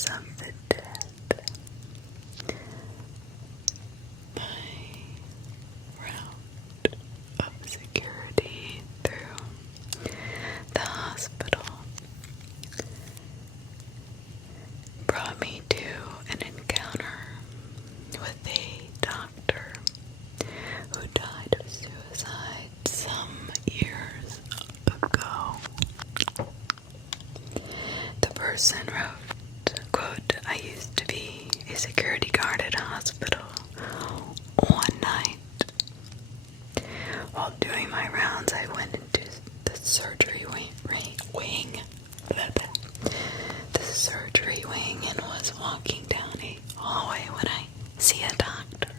House of the Dead. My route of security through the hospital brought me to an encounter with a doctor who died of suicide some years ago. The person wrote, quote, "I used to be a security guard at a hospital. One night, while doing my rounds, I went into the surgery wing and was walking down a hallway when I see a doctor.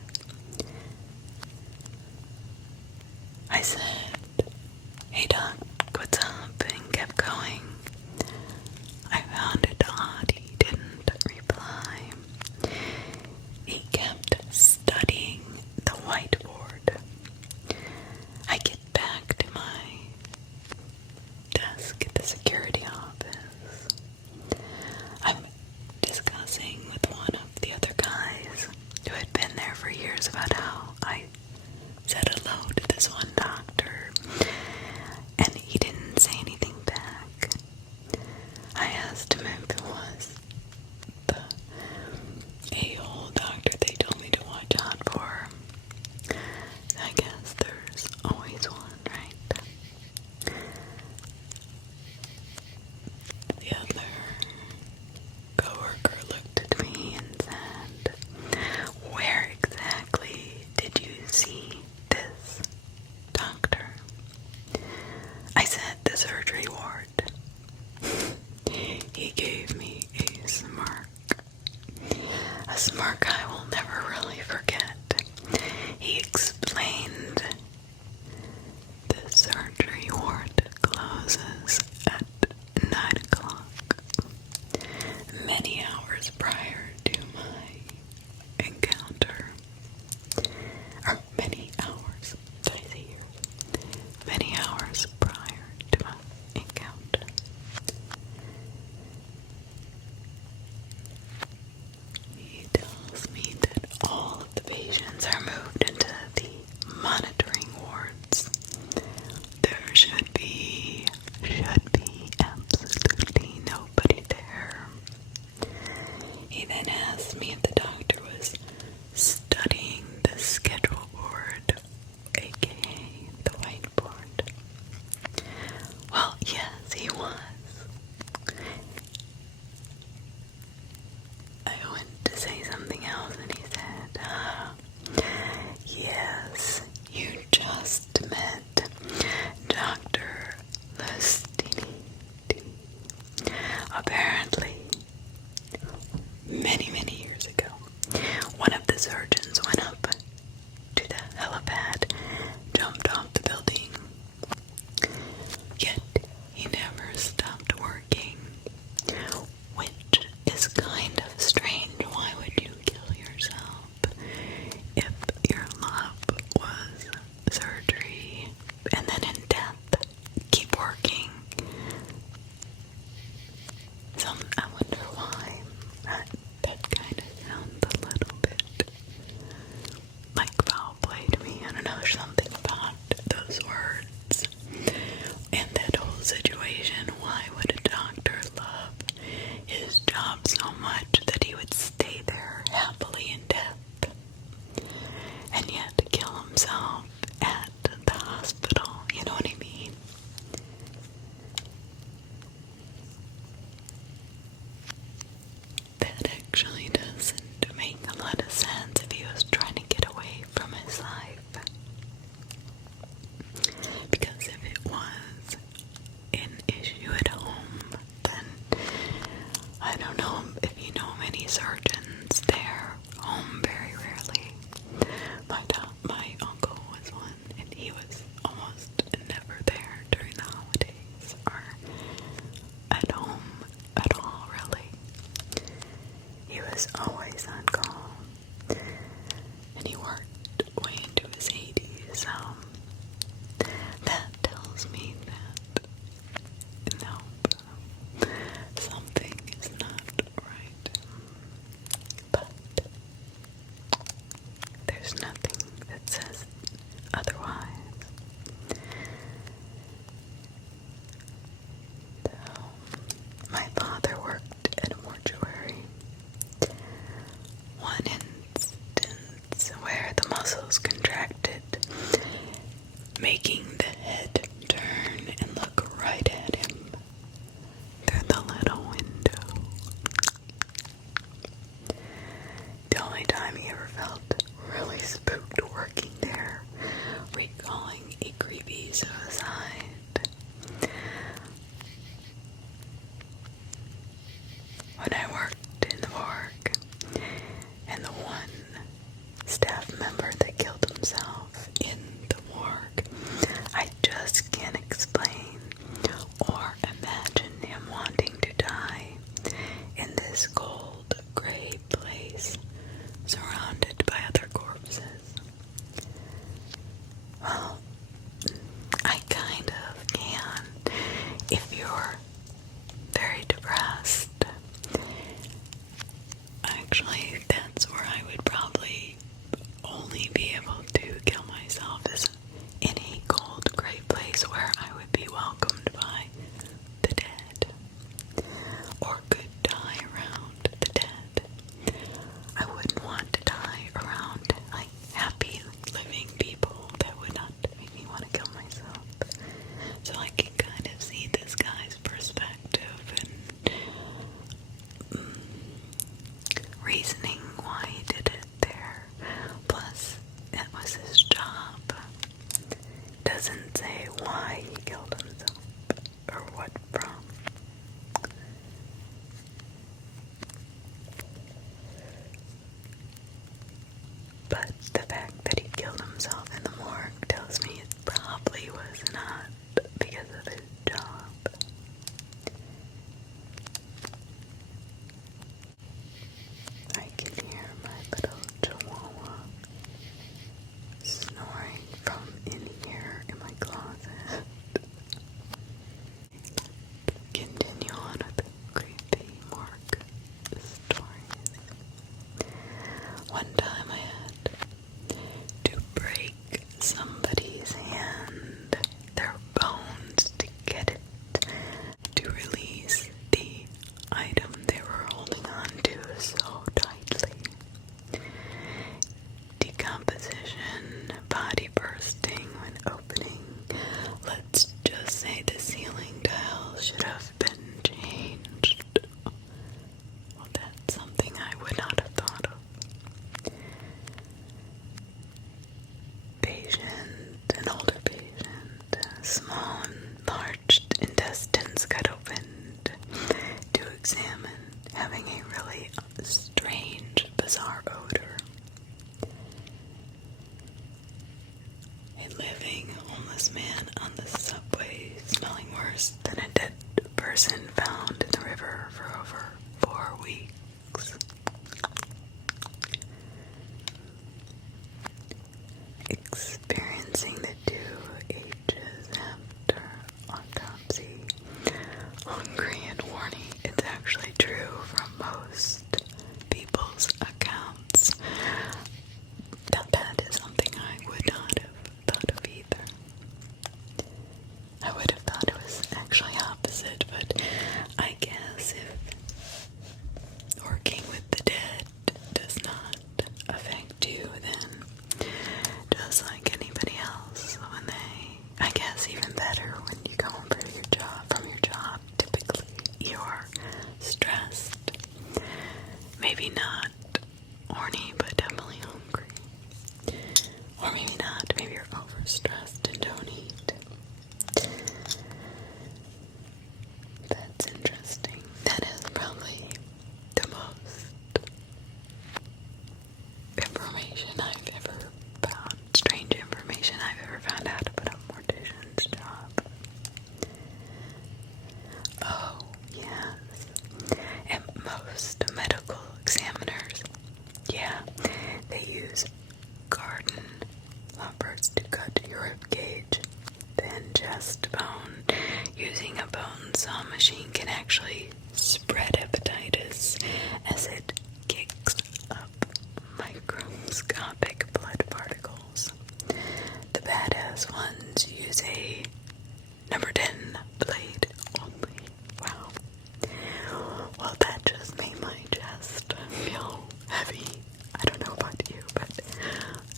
I said, 'Hey doc, what's up?' and kept going. I found it odd he didn't reply. He kept studying the whiteboard. I get back to my desk at the security office. I'm discussing with one of the other guys who had been there for years about how I said hello to this one doctor, and he didn't say anything back. I asked him if it was the a-hole doctor they told me to watch out for. I guess there's always one, right? The other coworker looked at me and said, "Where exactly did you see this doctor?" I said, "The surgery ward." He gave me a smirk I will never really forget. He explained the surgery ward closes at 9 o'clock, many hours prior to my encounter. Or many hours, did I say years? Many hours prior to my encounter. He tells me that all of the patients are moved into the monitoring wards. There should be absolutely nobody there. He then asked me if the doctor was studying the schedule board, aka the whiteboard. Well, yes, he was. I went to say something else and he said, "Yes, you just met Dr. Lustini. Apparently, many years ago, one of the surgeons went up to the helipad, jumped off the building, yet he never stopped working, which is kind of strange. Why would you kill yourself if your love was surgery and then in death keep working?" I wonder why. That kind of sounds a little bit like foul play to me. I don't know, something about those words and that whole situation. Why would a doctor love his job so much that he would stay there happily in death and yet kill himself at the hospital? You know what I mean? That actually doesn't make a lot of sense if he was trying to get away from his life. Because if it was an issue at home, then I don't know if you know many surgeons. They're home very rarely. My uncle was one, and he was almost never there during the holidays or at home at all, really. He was always on call, and he worked way into his 80s, so that tells me that, no, something is not right. should have been changed. Well, that's something I would not have thought of. An older patient, small and large intestines cut open to examine, having a really strange, bizarre odor. A living homeless man on the subway, smelling worse than a dead person found in the river for over 4 weeks. Experiencing the 2 H's after autopsy. Hungry and horny. It's actually true from most people's accounts. Now that is something I would not have thought of either. I would have thought it was actually opposite, but I guess if working with the dead does not affect you, then just like anybody else, when I guess even better when you come home from your job, typically you're stressed. Maybe not horny, but definitely hungry. Or maybe not, maybe you're overstressed and don't eat. That's interesting. That is probably the most information I've ever found, strange information I've ever found out about a mortician's job. Oh, yes. And most medical examiners, yeah, they use garden loppers to cut your rib cage. Then chest bone. Using a bone saw machine can actually spread hepatitis as it kicks up microscopic blood particles. The badass ones use a number 10 blade only. Wow. Well, that just made my chest feel heavy. I don't know about you, but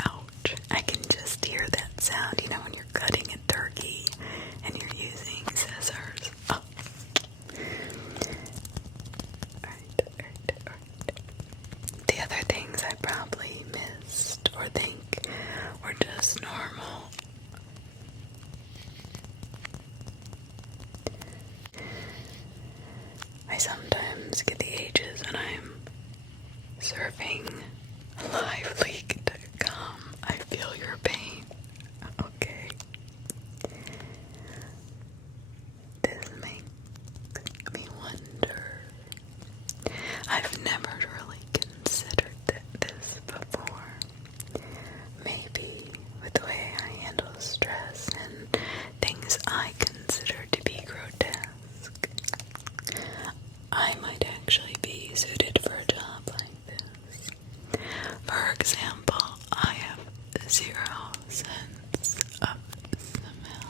ouch. I can just hear that sound, when you're cutting a turkey and you're using scissors. Oh. Alright. The other things I probably missed or think were just normal. I sometimes get the ages when I'm surfing a live leak to come. I feel your pain. Okay. This makes me wonder. I've never really considered this before. Maybe with the way I handle stress and things I consider to be grotesque, I might actually be suited for a job like this. For example, I have 0 sense of smell.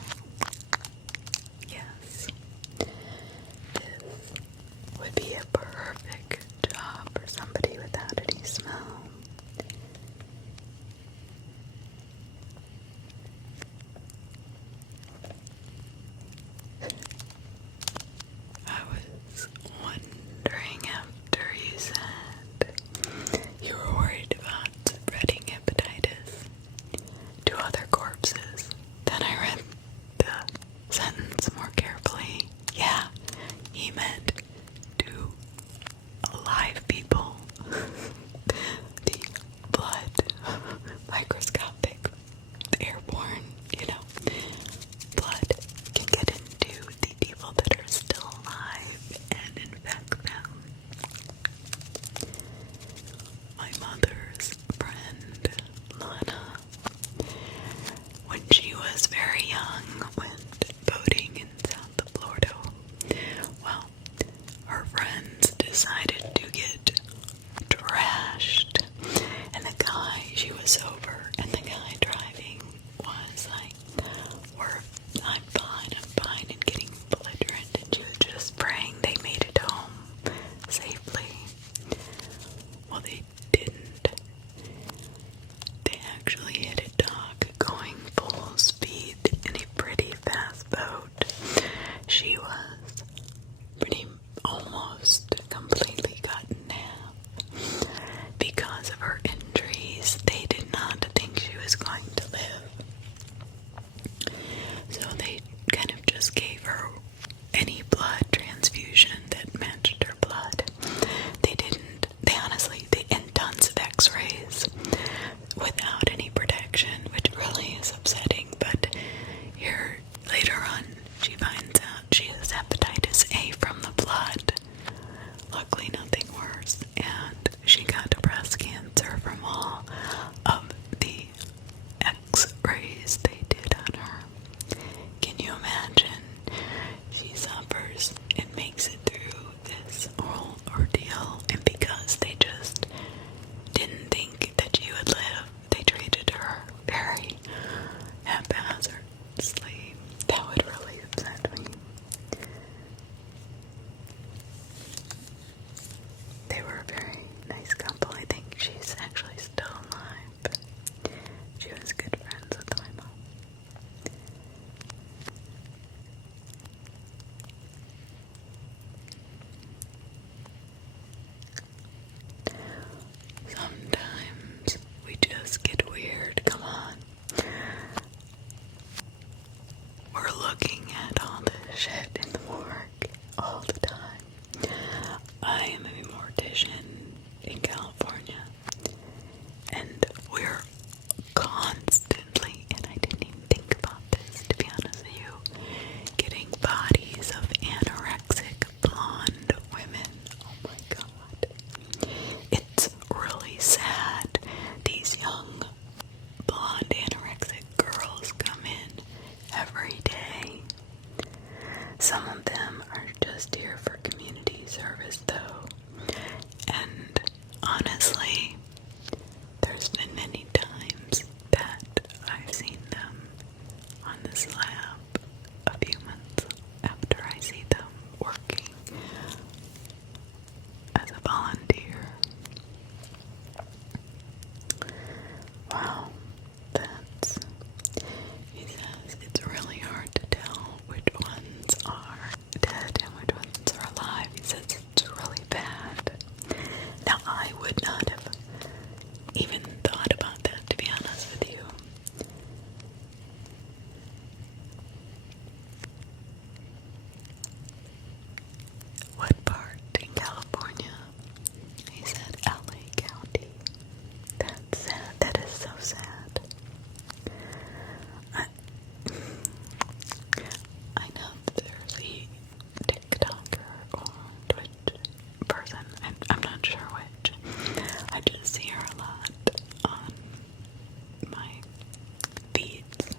Yes, this would be a perfect job for somebody without any smell. I was wondering after you said you were worried about spreading hepatitis to other corpses. Then I read the sentence more carefully. Yeah, he meant to alive people. The blood, microscopic, airborne, blood can get into the people that are still alive and infect them. My mother's friend, Lana, when she was very young, went boating in South Florida. Well, her friends decided to get trashed, and she was sober, and the guy driving was like, I'm fine, and getting belligerent, and she was just praying they made it home safely. Well, they didn't. They actually hit a dock going full speed in a pretty fast boat. She was Some of them are just here for community service, though. And honestly, there's been many times that I've seen them on the slab a few months after I see them working as a volunteer. Wow, he says it's really hard to tell which ones are dead and which ones are alive. He says it's really bad. Now, I would not have even thought about that, to be honest with you. What part in California? He said LA County. That's sad. That is so sad. I know that there's a TikToker or Twitch person, I'm not sure which. I just see her a lot on my feeds.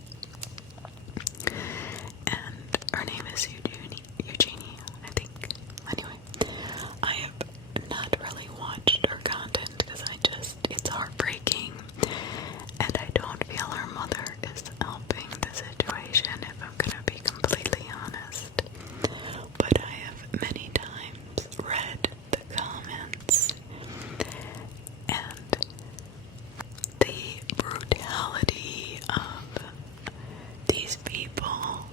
And her name is Eugenie, I think. Anyway, I have not really watched her content because it's heartbreaking. And I don't feel her mother is helping the situation, if I'm gonna be completely honest. But I have many times read the comments and the brutality of these people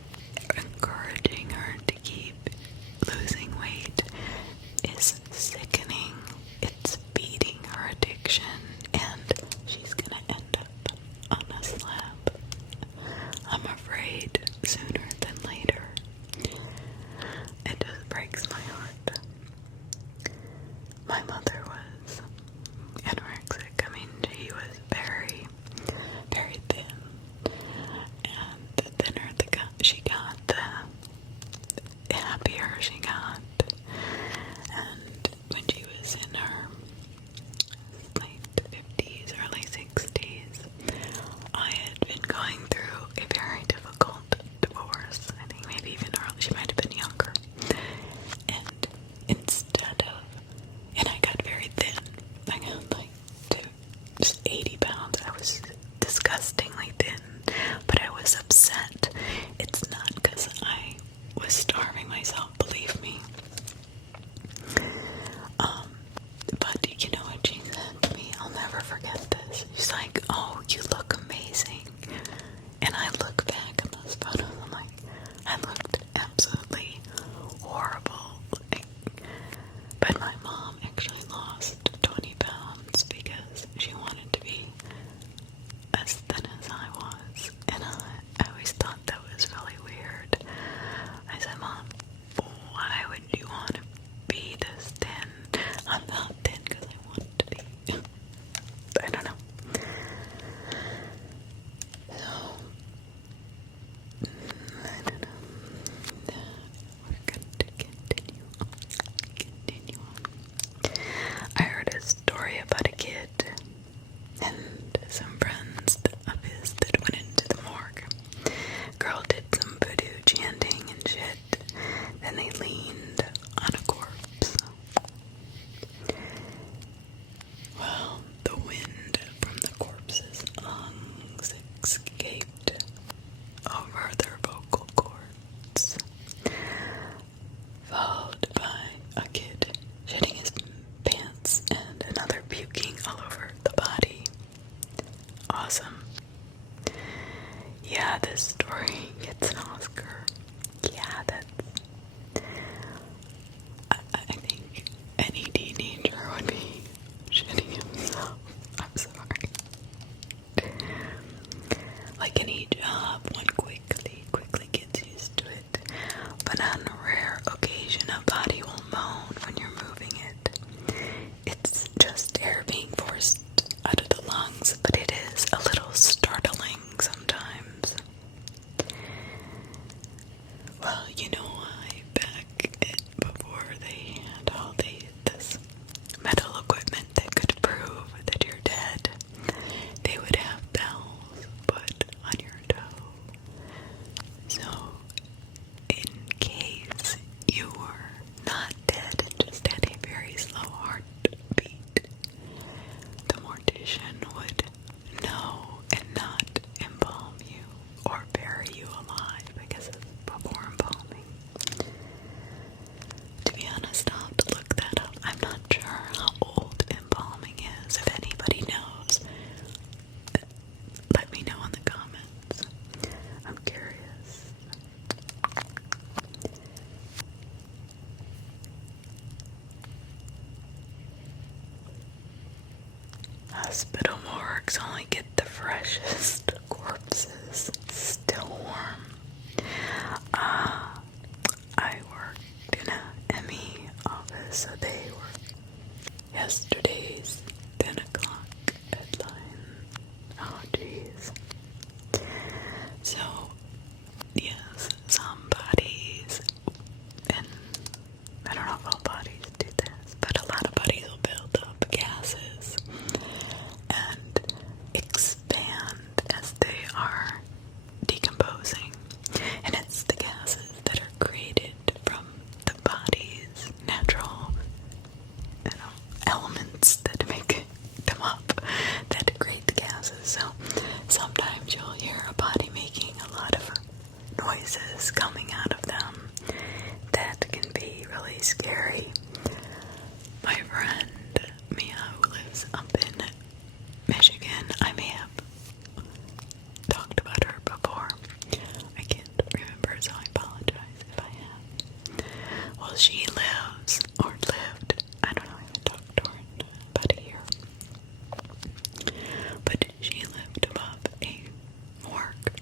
encouraging her to keep losing weight is sickening. It's feeding her addiction, and she's gonna end up on a slab. I'm afraid sooner than later. It just breaks my heart. My mother was anorexic. I mean, she was very, very thin. And the thinner she got, the happier she got. And when she was in her late 50s, early 60s, I had been going through a very difficult divorce. I think maybe even early. She might have been younger. And and I got very thin. I got like just 80 pounds. I was disgustingly thin, but I was upset. It's not because I was starving myself, believe me. But you know what she said to me? I'll never forget this. She's like, "Oh, you look amazing." And I look back at those photos, I'm like, I looked absolutely horrible. But my mom actually lost 20 pounds because she wanted to be as thin as I was. And I always thought that was really weird. I said, "Mom, why would you want to be this thin?" I'm not thin because I want to be. I don't know. So, I don't know. We're going to continue on. I heard a story about a kid and some friends of his that went into the morgue. Girl did some voodoo chanting and shit. Then they leaned on a corpse. Well, the wind from the corpse's lungs escaped over their vocal cords, followed by a kid shitting his pants and another puking all over the body. Awesome. Yeah, this story gets an Oscar. Yeah, I think any teenager would be shitting himself. I'm sorry. Like any job, one quickly gets used to it. But on a rare occasion, a body will moan hospital morgues only get the freshest corpses, still warm. I worked in a ME office, so they were yesterday's 10 o'clock headline. Oh, jeez. So, yes, some bodies, and I don't know if all bodies do this, but a lot of bodies will build up gases and expand as they are decomposing. And it's the gases that are created from the body's natural, elements that make them up that create the gases. So sometimes you'll hear a body making a lot of noises coming out of them that can be really scary. My friend Mia, who lives up in Michigan, I may have talked about her before. I can't remember, so I apologize if I have. Well, she lives, or lived, I don't know, I haven't talked to her in about a year. But she lived above a morgue.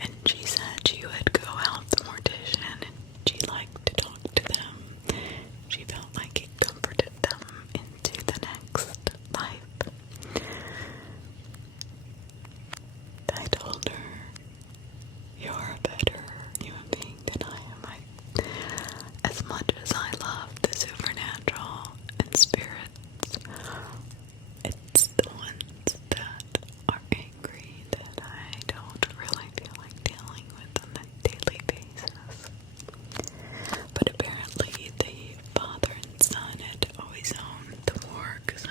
And she said she would go out the mortician and she liked to talk to them. She felt like it comforted them into the next life. I told her, "You're a better human being than I am." As much as I love the supernatural and spirits, it's the ones that are angry that I don't really feel like dealing with on a daily basis. But apparently the father and son had always owned the morgue, so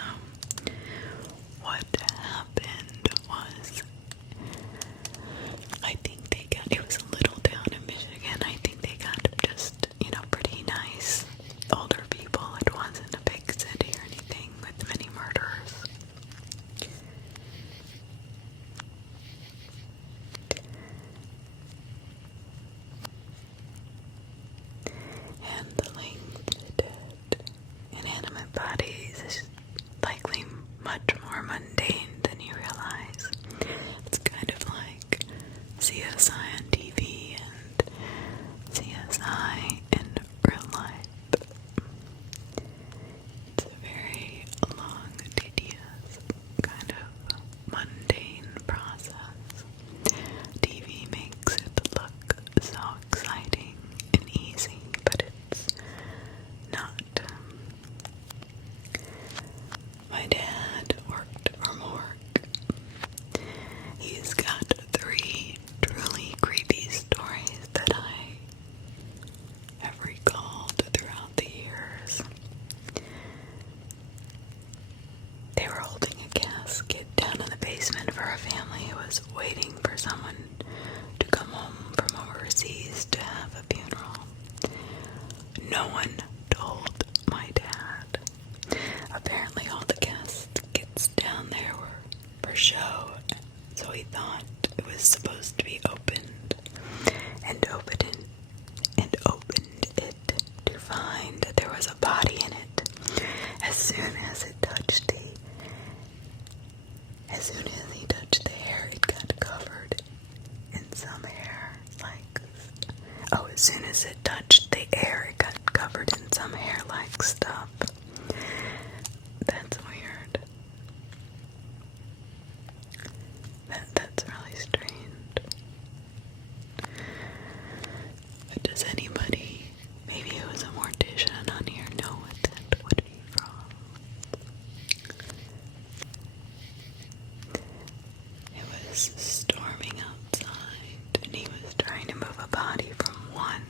what happened was, I think they got, it was a little town in Michigan, I think they got just, pretty nice older people. It wasn't a big city or anything with many murders. Handling the dead, inanimate bodies is likely much more mundane than you realize. It's kind of like CSI on TV and CSI in real life. It's a very long, tedious, kind of mundane process. TV makes it look so exciting and easy, but it's not. My dad worked for morgue. He's got 3 truly creepy stories that I have recalled throughout the years. They were holding a casket down in the basement for a family who was waiting for someone to come home from overseas to have a funeral. No one told my dad. Apparently all the caskets down there were for show, so he thought it was supposed to be opened, and opened it to find that there was a body in it. As soon as he touched the hair, it got covered in some hair, as soon as it touched the air, it got covered in some hair-like stuff. That's weird. That's really strange. But does anybody, maybe it was a mortician on here, know what that would be from? It was storming outside, and he was trying to move a body from one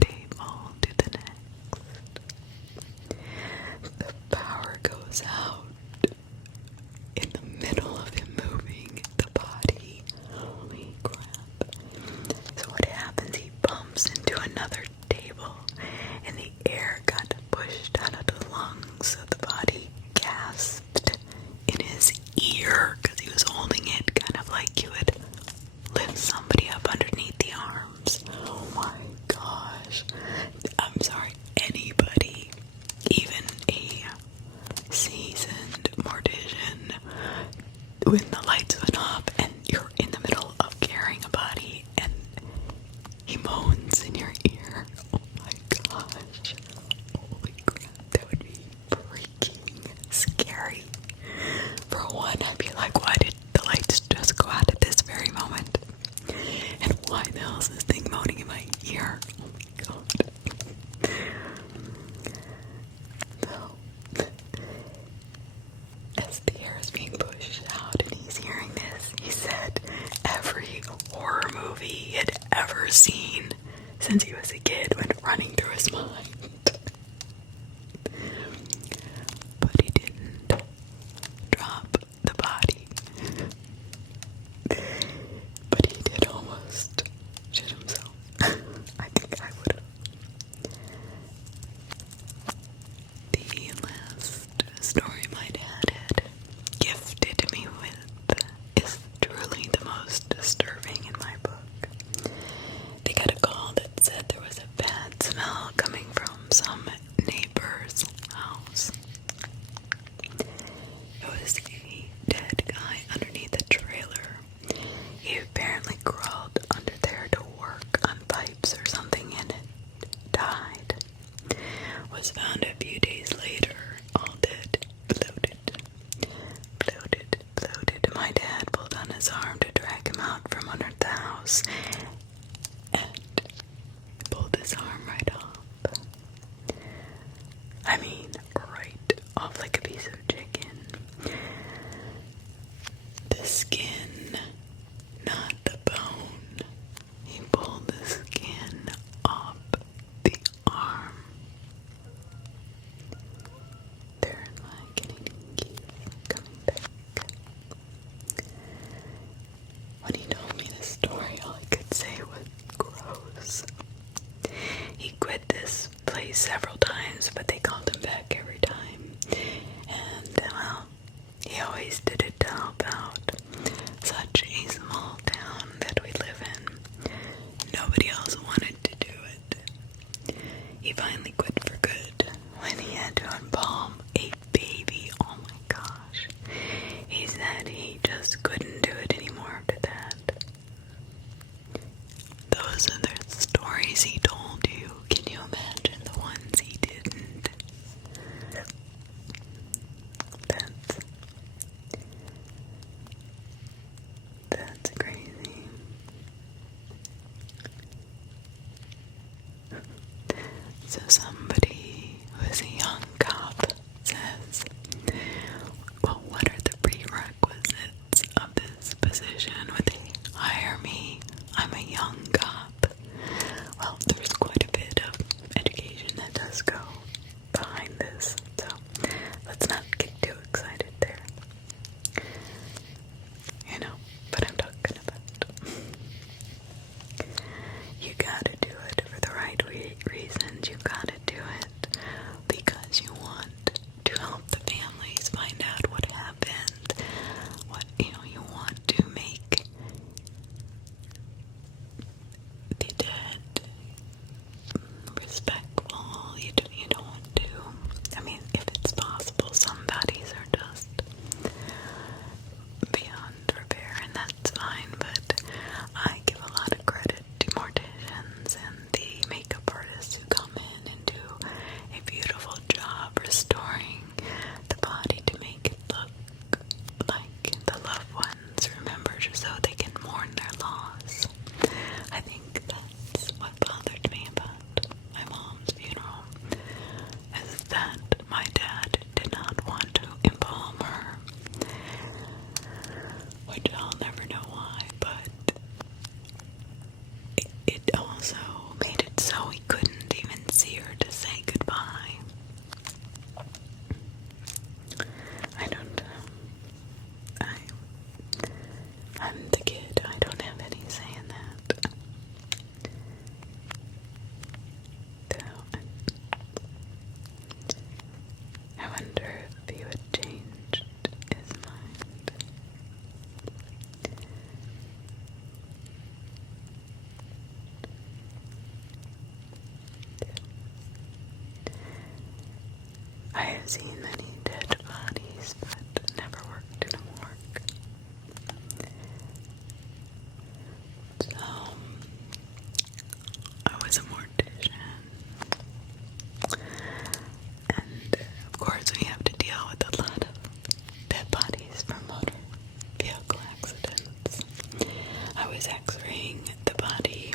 table to the next. The power goes out in the middle of him moving the body. Holy crap. So what happens, he bumps into another table, his mind. But he didn't drop the body. But he did almost shit himself. I think I would have. The last story my dad had gifted me with is truly the most disturbing in my book. They got a call that said there was a bad smell coming from some neighbor's house. It was a dead guy underneath a trailer. He apparently crawled under there to work on pipes or something and died. Was found a few days later, all dead, bloated. My dad pulled on his arm to drag him out from under the house and pulled his arm right off. I mean, right off like a piece of chicken. The skin, not the bone. He pulled the skin off the arm. They're like an eating geese coming back. When he told me the story, all I could say was gross. He quit this place several times, but they called him back every time. And, well, he always did it to help out. Such a small town that we live in. Nobody else wanted to do it. He finally quit for good when he had to embalm a baby. Oh my gosh. He said he just couldn't do it anymore after that. Those are the stories he told you. Can you imagine the ones he didn't? That's crazy. So somebody who is a young cop says, well, what are the prerequisites of this position? Would they hire me? I'm a young cop. Well, there's quite a bit of education that does go behind this, so let's not get too excited there. You know what I'm talking about. You gotta do it for the right reasons. You gotta do it because you want to help the families find out what happened. You want to make the dead respectful. You don't want to. I mean, if it's possible, some bodies are just beyond repair, and that's fine, but I give a lot of credit to morticians and the makeup artists who come in and do a beautiful job restoring the body to make it look like the loved ones remember, so they can mourn their loss. I think that's what bothered me about my mom's funeral, is that my dad did not want to embalm her, which I'll never know why, but it also made it so he couldn't even see her to say goodbye. I don't know. I'm the kid. I don't have any say in that. So, I wonder if he would change his mind. I have seen many dead bodies, but never worked in a morgue. So, I was a mortician. And, of course, we have to deal with a lot of dead bodies from motor vehicle accidents. I was x-raying the body,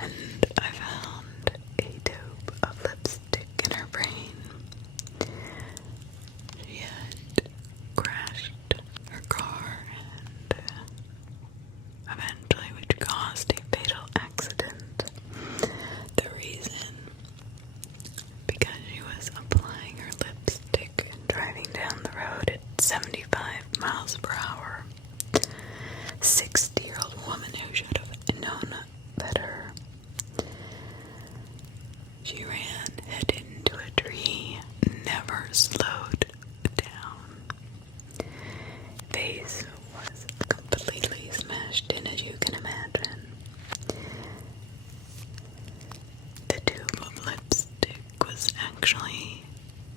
and I found a tube of lipstick in her brain. She She ran head into a tree, never slowed down. Face was completely smashed in, as you can imagine. The tube of lipstick was actually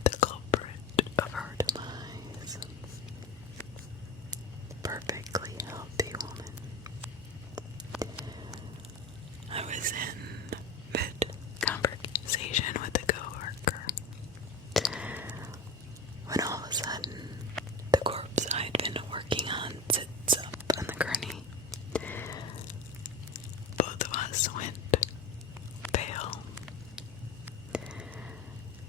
the culprit of her demise. Perfectly healthy woman. I was in mid-conversation with a coworker when all of a sudden the corpse I had been working on sits up on the gurney. Both of us went pale.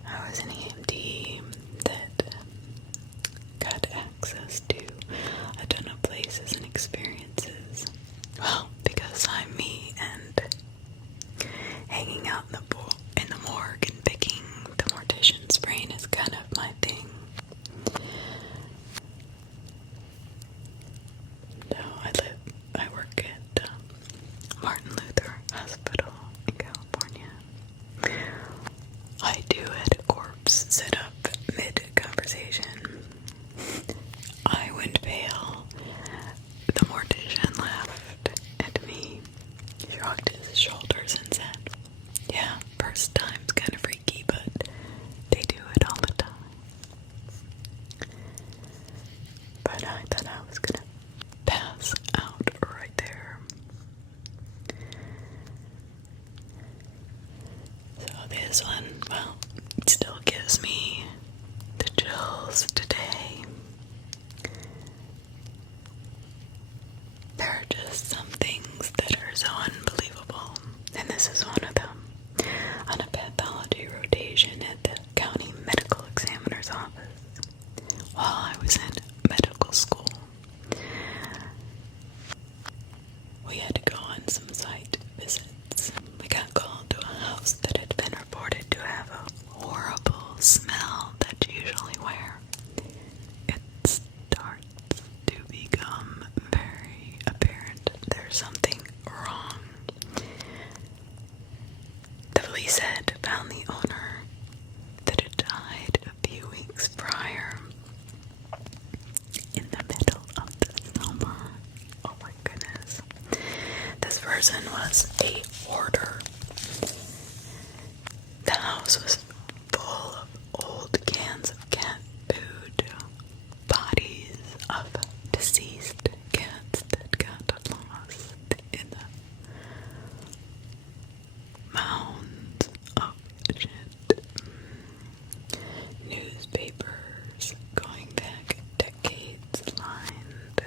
I was an EMT that got access to a ton of places and experiences. Well, because I'm me, and hanging out in the morgue and picking the mortician's brain is kind of my thing. So I work at Martin Luther Hospital in California. I do had a corpse sit up mid-conversation. I went pale. The mortician laughed at me, shrugged his shoulders and said, "Yeah, first time's kind of freaky, but they do it all the time." But I thought I was gonna pass out right there. So this one, well, it still gives me the chills today. There are just some things that are so unbelievable, and this is one of them. On a pathology rotation at the county medical examiner's office, while I was in medical school, we had to go on some site visits. We got called to a house that had been reported to have a horrible smell that's usually where it starts to become very apparent there's something wrong. The police had found the owner that had died a few weeks prior in the middle of the summer. Oh my goodness. This person was a hoarder. The house was full of old cans of cat food, bodies of deceased cats that got lost in the mounds of shit. Newspapers going back decades lined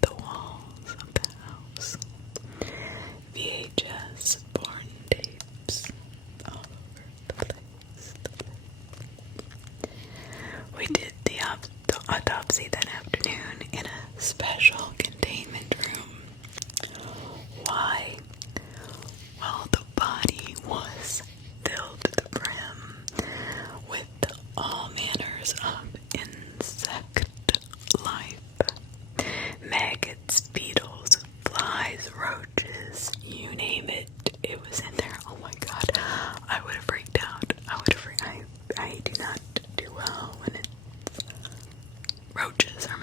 the walls of the house. VHS porn tapes all over the place. We did the autopsy that afternoon in a special containment room. Why? Well, the body was filled to the brim with all manners of insect life. Maggots, beetles, flies, roaches, you name it, it was in there. Oh my god, I would have freaked out. I do not do well when it's roaches or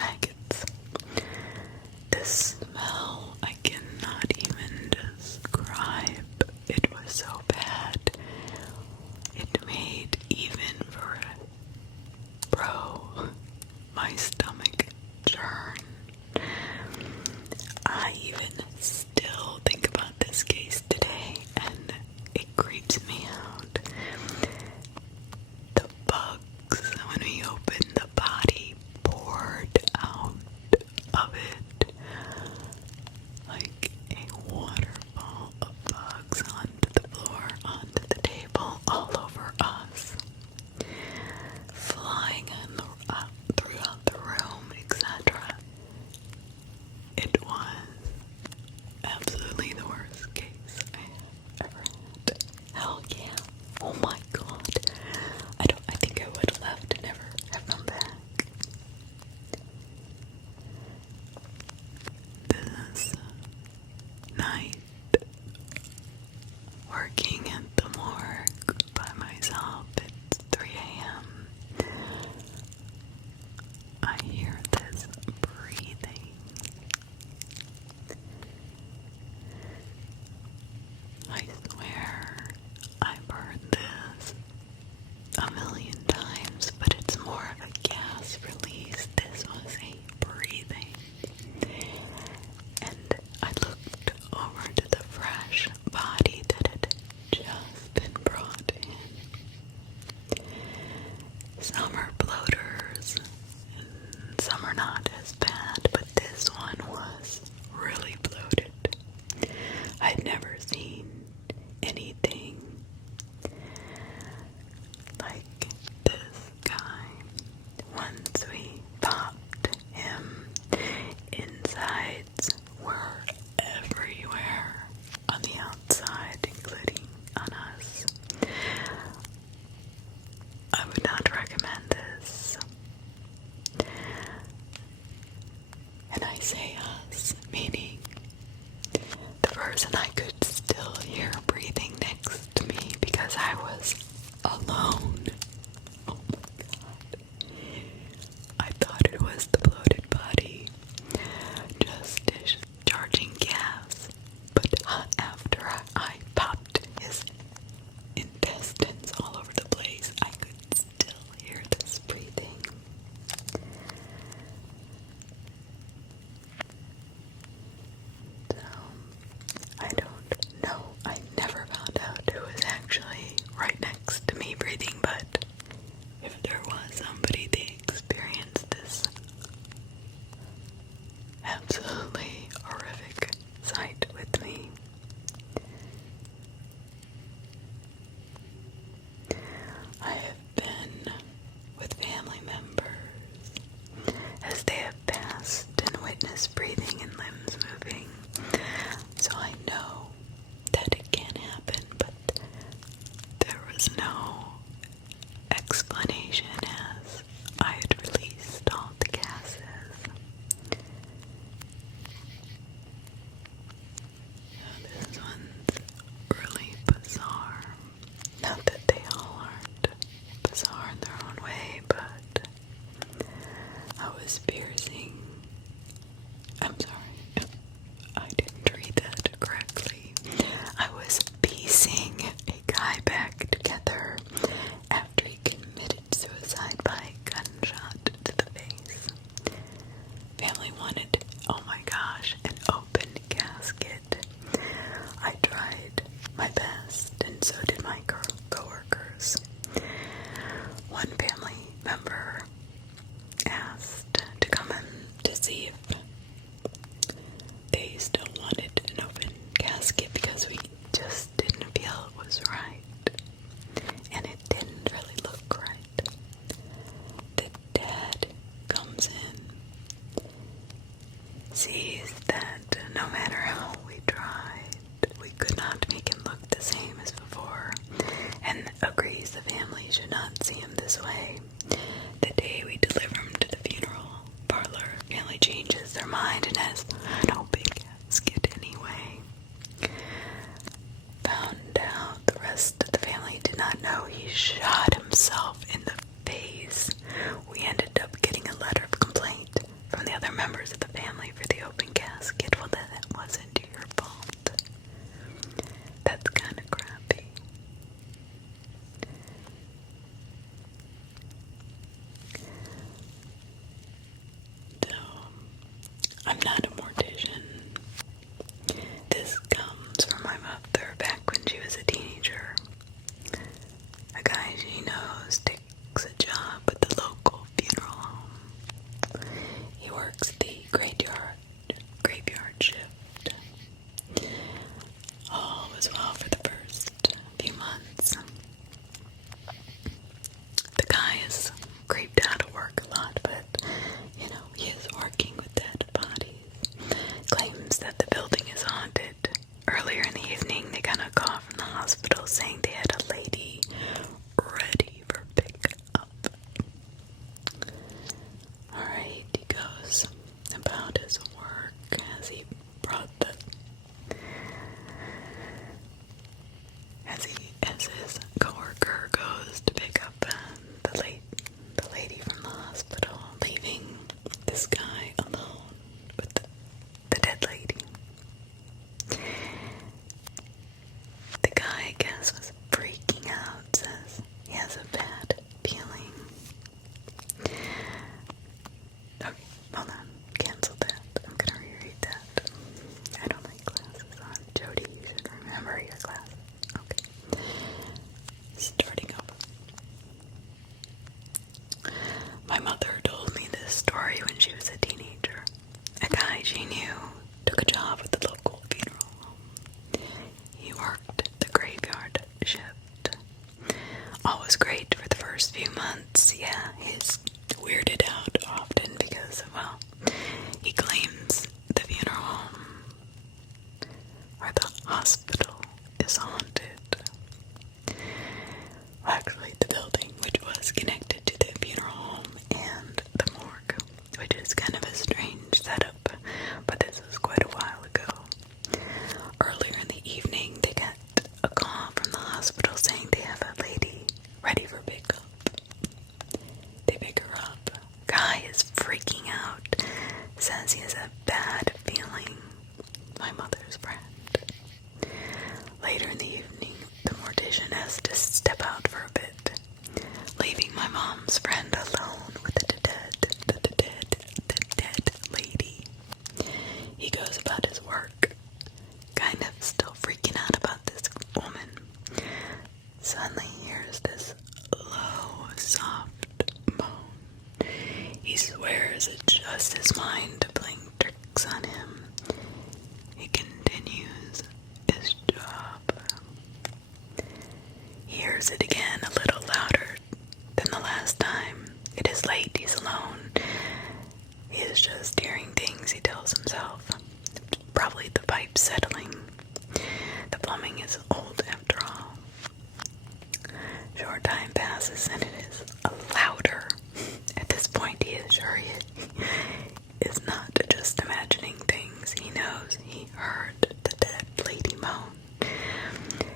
I have been with family members as they have passed and witnessed breathing and limbs moving, so I know that it can happen, but there was no explanation as I had released all the gases. This one's really bizarre. Not that they all aren't bizarre in their own way, but I was piercing. I'm sorry, I didn't read that correctly. I was piecing a guy back together after he committed suicide by a gunshot to the face. Family wanted, oh my gosh, an open casket. I tried my best, and so did my co-workers. One family member asked to come in to see if they still wanted an open casket because we just didn't feel it was right, and it didn't really look right. The dad comes in, sees that no matter how we tried, we could not make him look the same as before, and agrees the family should not see him this way. The day we deliver him to the funeral parlor, family changes their mind and has an open casket anyway. Found out the rest of the family did not know he shot himself in the face. We ended up getting a letter of complaint from the other members of the family for the open casket. Well, that wasn't your fault. That's kind of crappy. So, I'm not a mortician. This comes from my mother back when she was a teenager. A guy she knows takes a job with the local funeral home. He works the graveyard shift. All was well for the first few months. The guy is creeped out of work a lot, but, he is working with dead bodies. Claims that the building is haunted. Earlier in the evening, they got a call from the hospital saying they had a lady ready for pickup. Alright, he goes about his work as he brought as his coworker goes to pick up the lady from the hospital, leaving this guy alone with the dead lady. The guy, I guess, was freaking out, says he has a bad feeling. Okay, hold on. Cancel that. I'm gonna reread that. I don't like glasses on. Jodi, you should remember your glasses. Okay. Starting over. My mother told me this story when she was a teenager. A guy she knew took a job at the local funeral home. He worked the graveyard shift. All was great for the first few months. Yeah, he's weirded out often because, well, he claims the funeral home or the hospital is haunted. Actually, the building, which was connected to the funeral home and the morgue, which is kind of a strange setup, but this was quite a while ago. Earlier in the evening, they got a call from the hospital saying they have a lady ready for pickup. They pick her up. Guy is freaking out, says he has a bad feeling. My mother's friend. Later in the evening, the mortician has to step out for a bit, leaving my mom's friend alone with the dead lady. He goes about his work, kind of still freaking out about this woman. Suddenly hears this low, soft moan. He swears it's just his mind playing tricks on him. He continues his job. He hears it again, a little louder, pastime. It is late, he's alone. He is just hearing things, he tells himself. Probably the pipe settling. The plumbing is old after all. Short time passes and it is louder. At this point he is sure he is not just imagining things. He knows he heard the dead lady moan.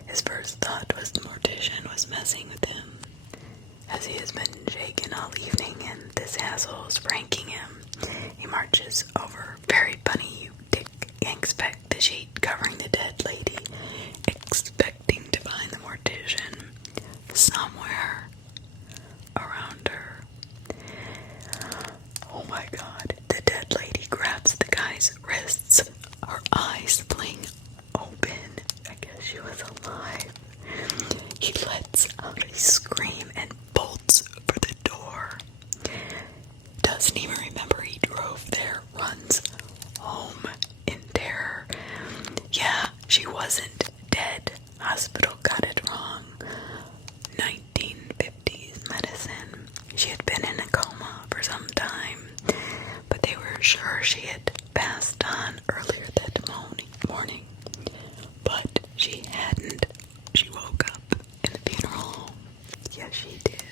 His first thought was the mortician was messing with him, as he has been shaken all evening and this asshole is pranking him. He marches over. Very funny, you dick. Yanks back the sheet covering the dead lady, expecting to find the mortician somewhere around her. Oh my god. The dead lady grabs the guy's wrists. Her eyes fling open. I guess she was alive. He lets out a scream and bolts for the door. Doesn't even remember he drove there. Runs home in terror. Yeah, she wasn't dead. Hospital got it wrong. 1950s medicine. She had been in a coma for some time, but they were sure she had passed on earlier that morning. But she hadn't. She woke up in the funeral home. Yes, she did.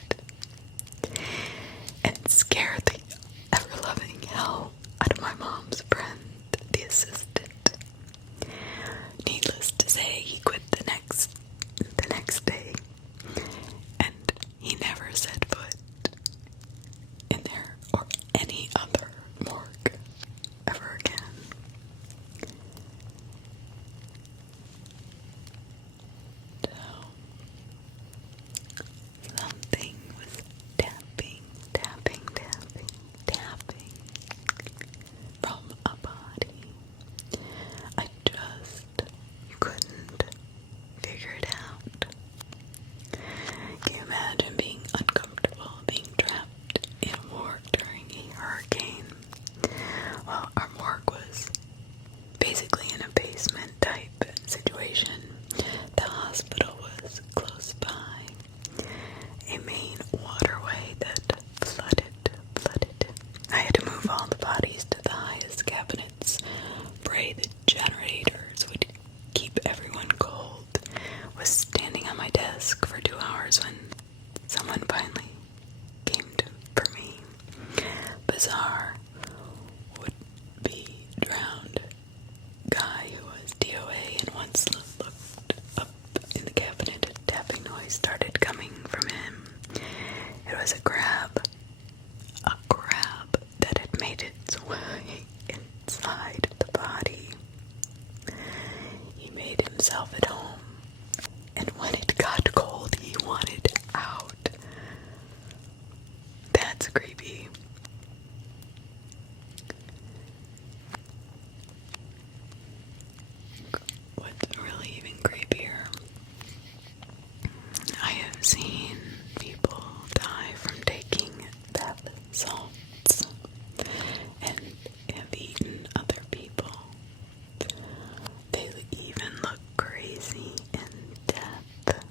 And scared the ever-loving hell out of my mom's friend, the assistant. Needless to say, he quit the next day, and he never set foot in there or any other morgue ever again. So, something was tapping from a body. I just couldn't figure it out. Can you imagine being uncomfortable, being trapped in a morgue during a hurricane? Well, our morgue was basically in a basement type situation. The hospital was close by, a main waterway that flooded. I had to move all the bodies to the highest cabinets, pray the generators would keep everyone cold. Was standing on my desk for 2 hours when someone finally came for me. Bizarre, would be drowned guy who was DOA, and once looked up in the cabinet, a tapping noise started coming from him. It was a crab that had made its way inside the body. He made himself at home, and when it got cold, he wanted out. That's creepy. What's really even creepier, I have seen people die from taking bath salts and have eaten other people. They even look crazy in death.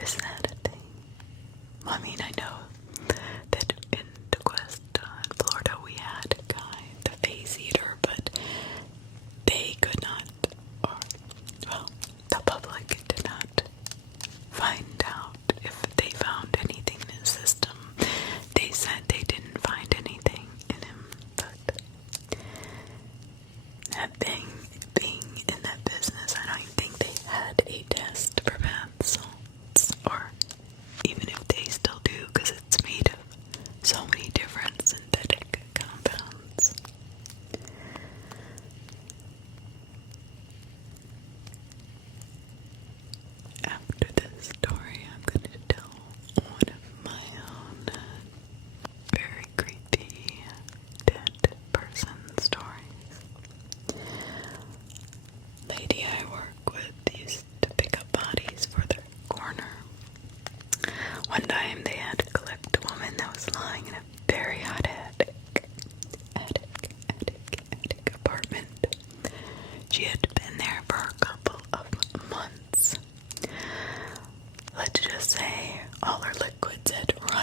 Is that a thing? I mean, I know that in DeQuesta, in Florida, we had a guy, the face eater, but they could not, or, well, the public did not find out if they found anything in his system. They said they didn't find anything in him, but that thing, being in that business, I don't even think they had a test for bath salts, or even if they still do, because it's made of so many different synthetic compounds. After this story, I'm going to tell one of my own very creepy dead person stories. Lady I work with used to pick up bodies for their corner. One time they had to collect a woman that was lying in a very hot attic apartment. She had been there for a couple of months. Let's just say all her liquids had run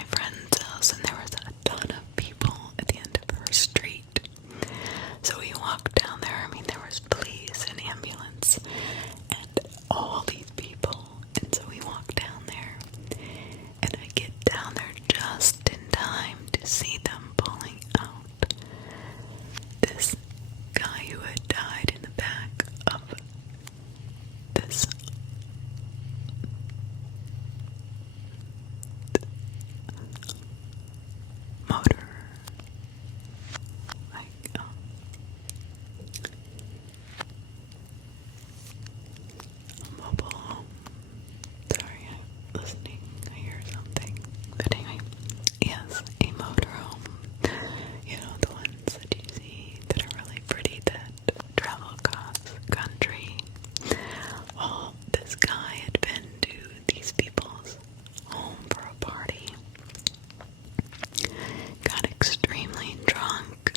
my friend's house, and there was a ton of people at the end of her street. So we walked down there. I mean, there was police and ambulance and all these people. And so we walked down there, and I get down there just in time to see them pulling out this guy who had died in the back of this motor, like, mobile home. Sorry, I'm listening. I hear something. But anyway, yes, a motorhome. You know, the ones that you see that are really pretty that travel across country. Well, this guy had been to these people's home for a party, got extremely drunk,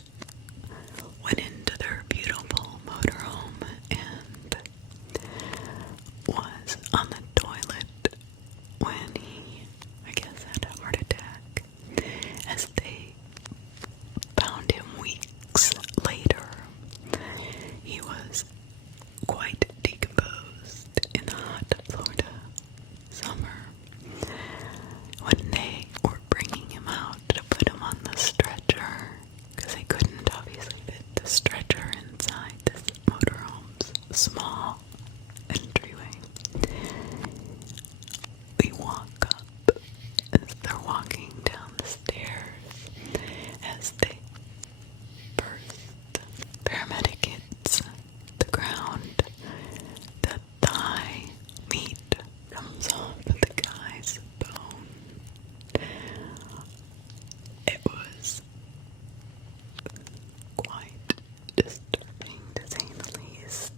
went into their beautiful motorhome, and was on the toilet when he, I guess, had a heart attack, as they found him weeks later. He was quite decomposed in the hot Florida summer. When they were bringing him out to put him on the stretcher, because they couldn't obviously fit the stretcher inside this motorhome's small entryway, we walk up as they're walking down the stairs, as they first, paramedic hits the ground, the thigh meat comes off of the guy's bone. It was quite disturbing, to say the least.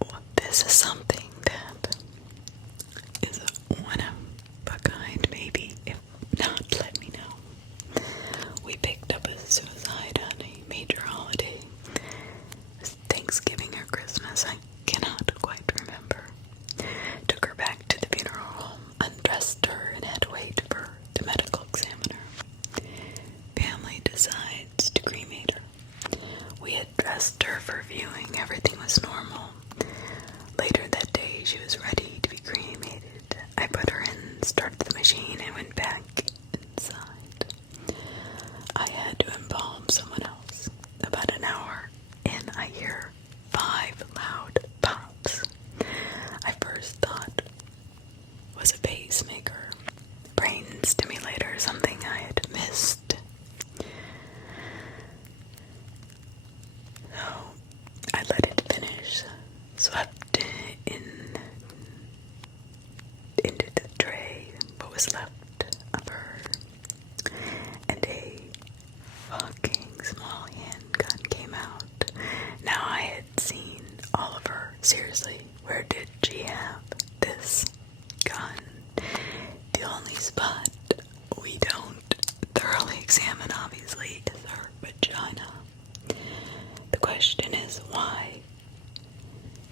Well, this is something that is one of a kind, maybe. If not, let me know. We picked up a suicide on a major holiday. Thanksgiving or Christmas, I cannot quite remember. Took her back to the funeral home, undressed her, and had to wait for the medical examiner. Family decides to cremate her. We had dressed her for viewing. Everything was normal. Later that day, she was ready to be cremated. I put her in, started the machine, and went back inside. I had to embalm someone else. About an hour in, I hear 5 loud pops. I first thought was a pacemaker, brain stimulator, something I had missed. So I let it finish, swept into the tray what was left of her, and a fucking small handgun came out. Now I had seen all of her. Seriously, where did she have this gun? The only spot we don't thoroughly examine, obviously, is her vagina. The question is why?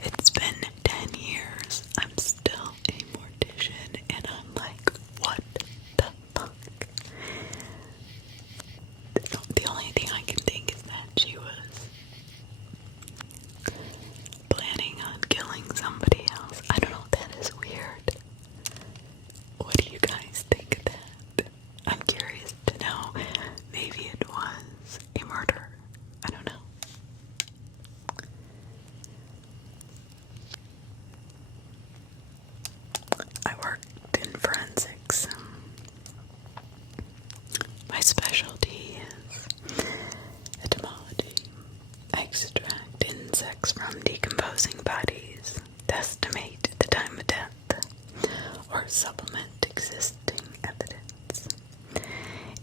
It's been 10 years. I'm still a mortician, and I'm like, what the fuck? The only thing I can think is that she was planning on killing somebody else. I don't know, that is weird. What do you guys think of that? I'm curious to know. Maybe it was a murder. I don't know. I worked in forensics. My specialty is etymology. I extract insects from decomposing bodies, estimate the time of death, or supplement existing evidence.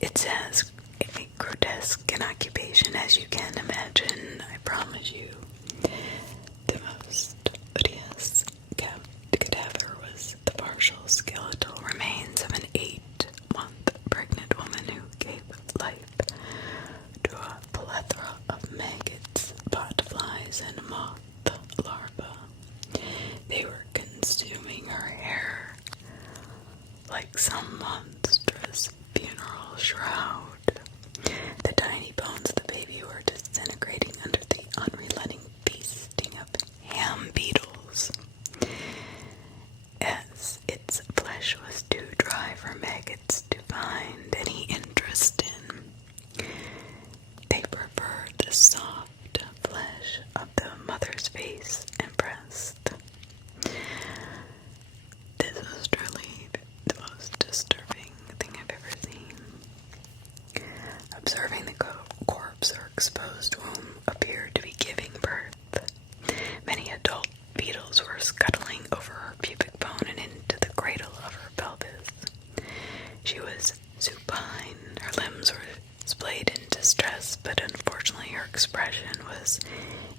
It's as grotesque an occupation as you can imagine, I promise you. The most odious cadaver was the partial skeletal remains of an 8-month pregnant woman who gave life to a plethora of maggots, botflies, and moth larvae. They were consuming her hair hair like some monstrous funeral shroud. The tiny bones of the baby were disintegrating under the unrelenting feasting of ham beetles, as its flesh was too dry for maggots to find any interest in. They preferred the soft flesh of the mother's face and breast. This was truly the most disturbing thing I've ever seen. Observing the corpse or exposed womb appeared to be giving birth. Many adult beetles were scuttling over her pubic bone and into the cradle of her pelvis. She was supine, her limbs were splayed in distress, but unfortunately her expression was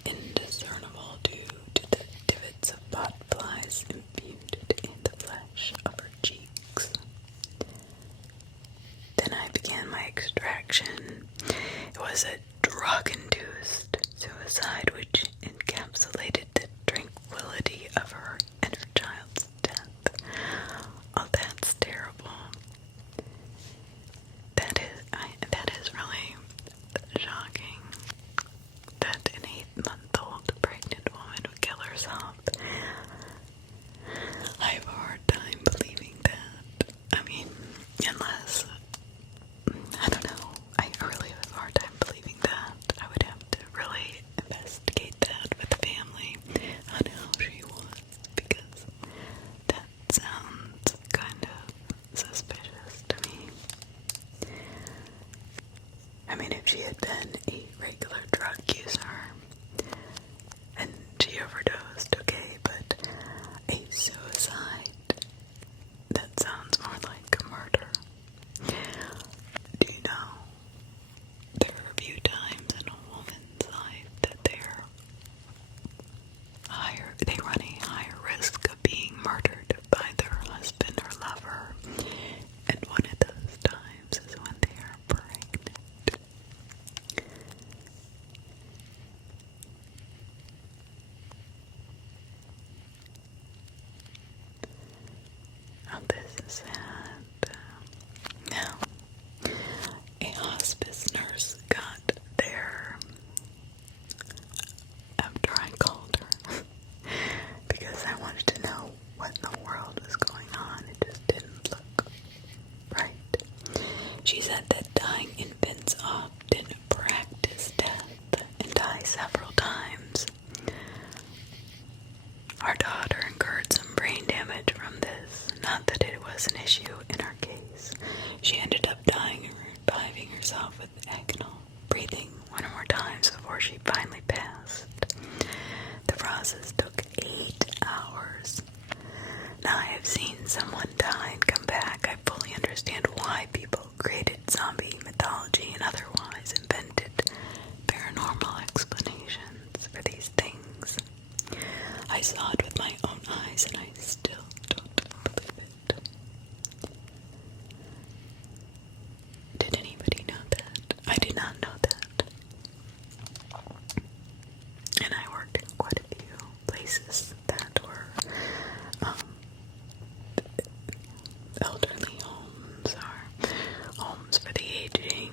indiscernible due to the divots of botflies imbued in the flesh of her cheeks. Then I began my extraction. It was a drug-induced suicide which encapsulated the tranquility of her and her child's death. Oh, that's terrible. That is really shocking that an 8-month-old pregnant woman would kill herself. I have a hard time believing that. I mean, unless, I don't know, I really have a hard time believing that. I would have to really investigate that with the family on how she was, because that sounds kind of suspicious to me. I mean, if she had been a regular drug user and she overdosed, okay, but a suicide, that sounds more like a murder. Do you know, there are a few times in a woman's life that they run a higher risk of being murdered by their husband or lover, and one of those times is when they are pregnant. Oh, this is sad. Now, a hospice nurse got there after I called her because I wanted to know what in the world was going on. It just didn't look right. She said that dying infants often practice death and die several times. Our daughter incurred some brain damage from this. Not that it was an issue in her case. She ended up dying and reviving herself with agonal breathing one or more times before she finally passed. The process took 8 hours. Now I have seen someone die and come back. I fully understand why people created zombie mythology and otherwise invented paranormal explanations for these things. I saw it with my own eyes and I still don't believe it. Did anybody know that? I did not know that. And I worked in quite a few places that were elderly homes or homes for the aging,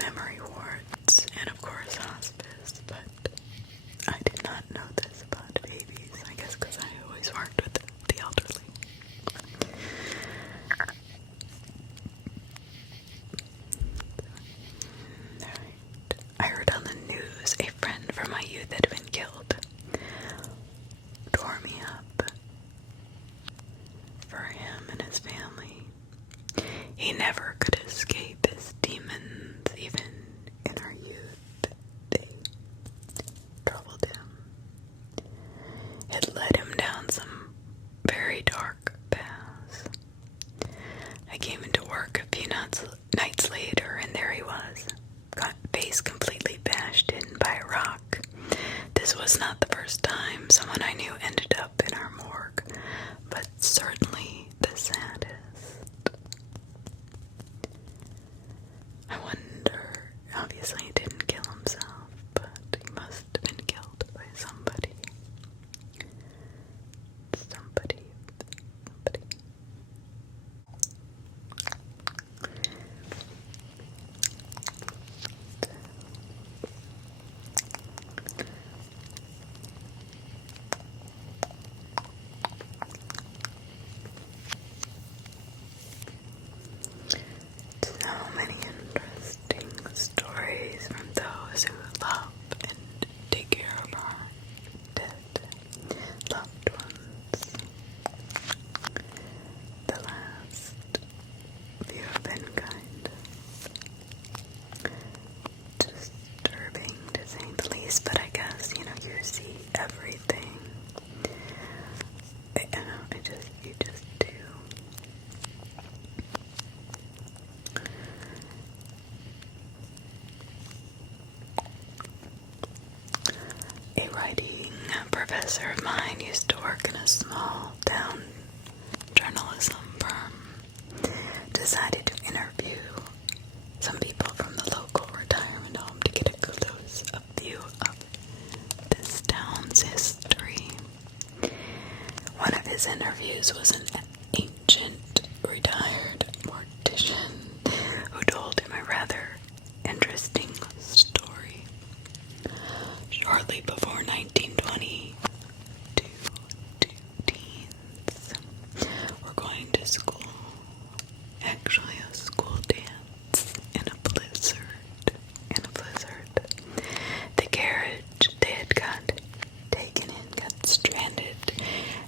memory wards, and of course hospice, but I did not know this about babies, I guess because I always worked with the elderly. Alright. I heard on the news a friend from my youth had been killed. Tore me up. For him and his family. He never could escape his demons, even in our youth. They troubled him. It led him down some very dark paths. I came into work a few nights later, and there he was, face completely bashed in by a rock. This was not the first time someone I knew ended up in our morgue, but certainly the saddest. I wonder his interviews was an ancient, retired mortician who told him a rather interesting story. Shortly before 1920, two teens were going to school. Actually, a school dance in a blizzard. The carriage they had got taken in got stranded,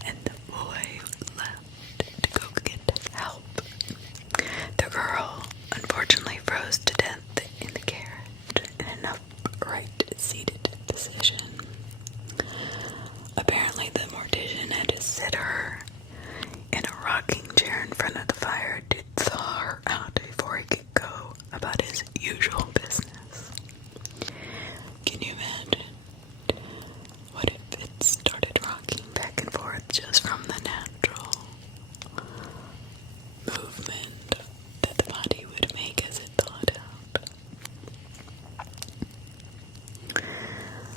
and the boy left to go get help. The girl unfortunately froze to death in the carriage in an upright-seated position. Apparently, the mortician had to sit her in a rocking chair in front of the fire to thaw her out before he could go about his usual business. Can you imagine? What if it started rocking back and forth just from the natural movement that the body would make as it thawed out?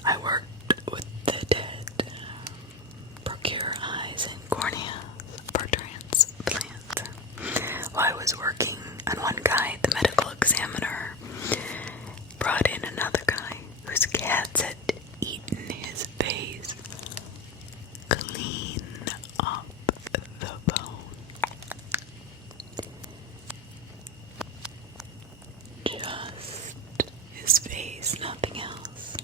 I worked with the dead, procure eyes and corneas for transplant. While I was working on one guy, the medical examiner brought in another guy whose cats had eaten his face clean off the bone. Just his face, nothing else.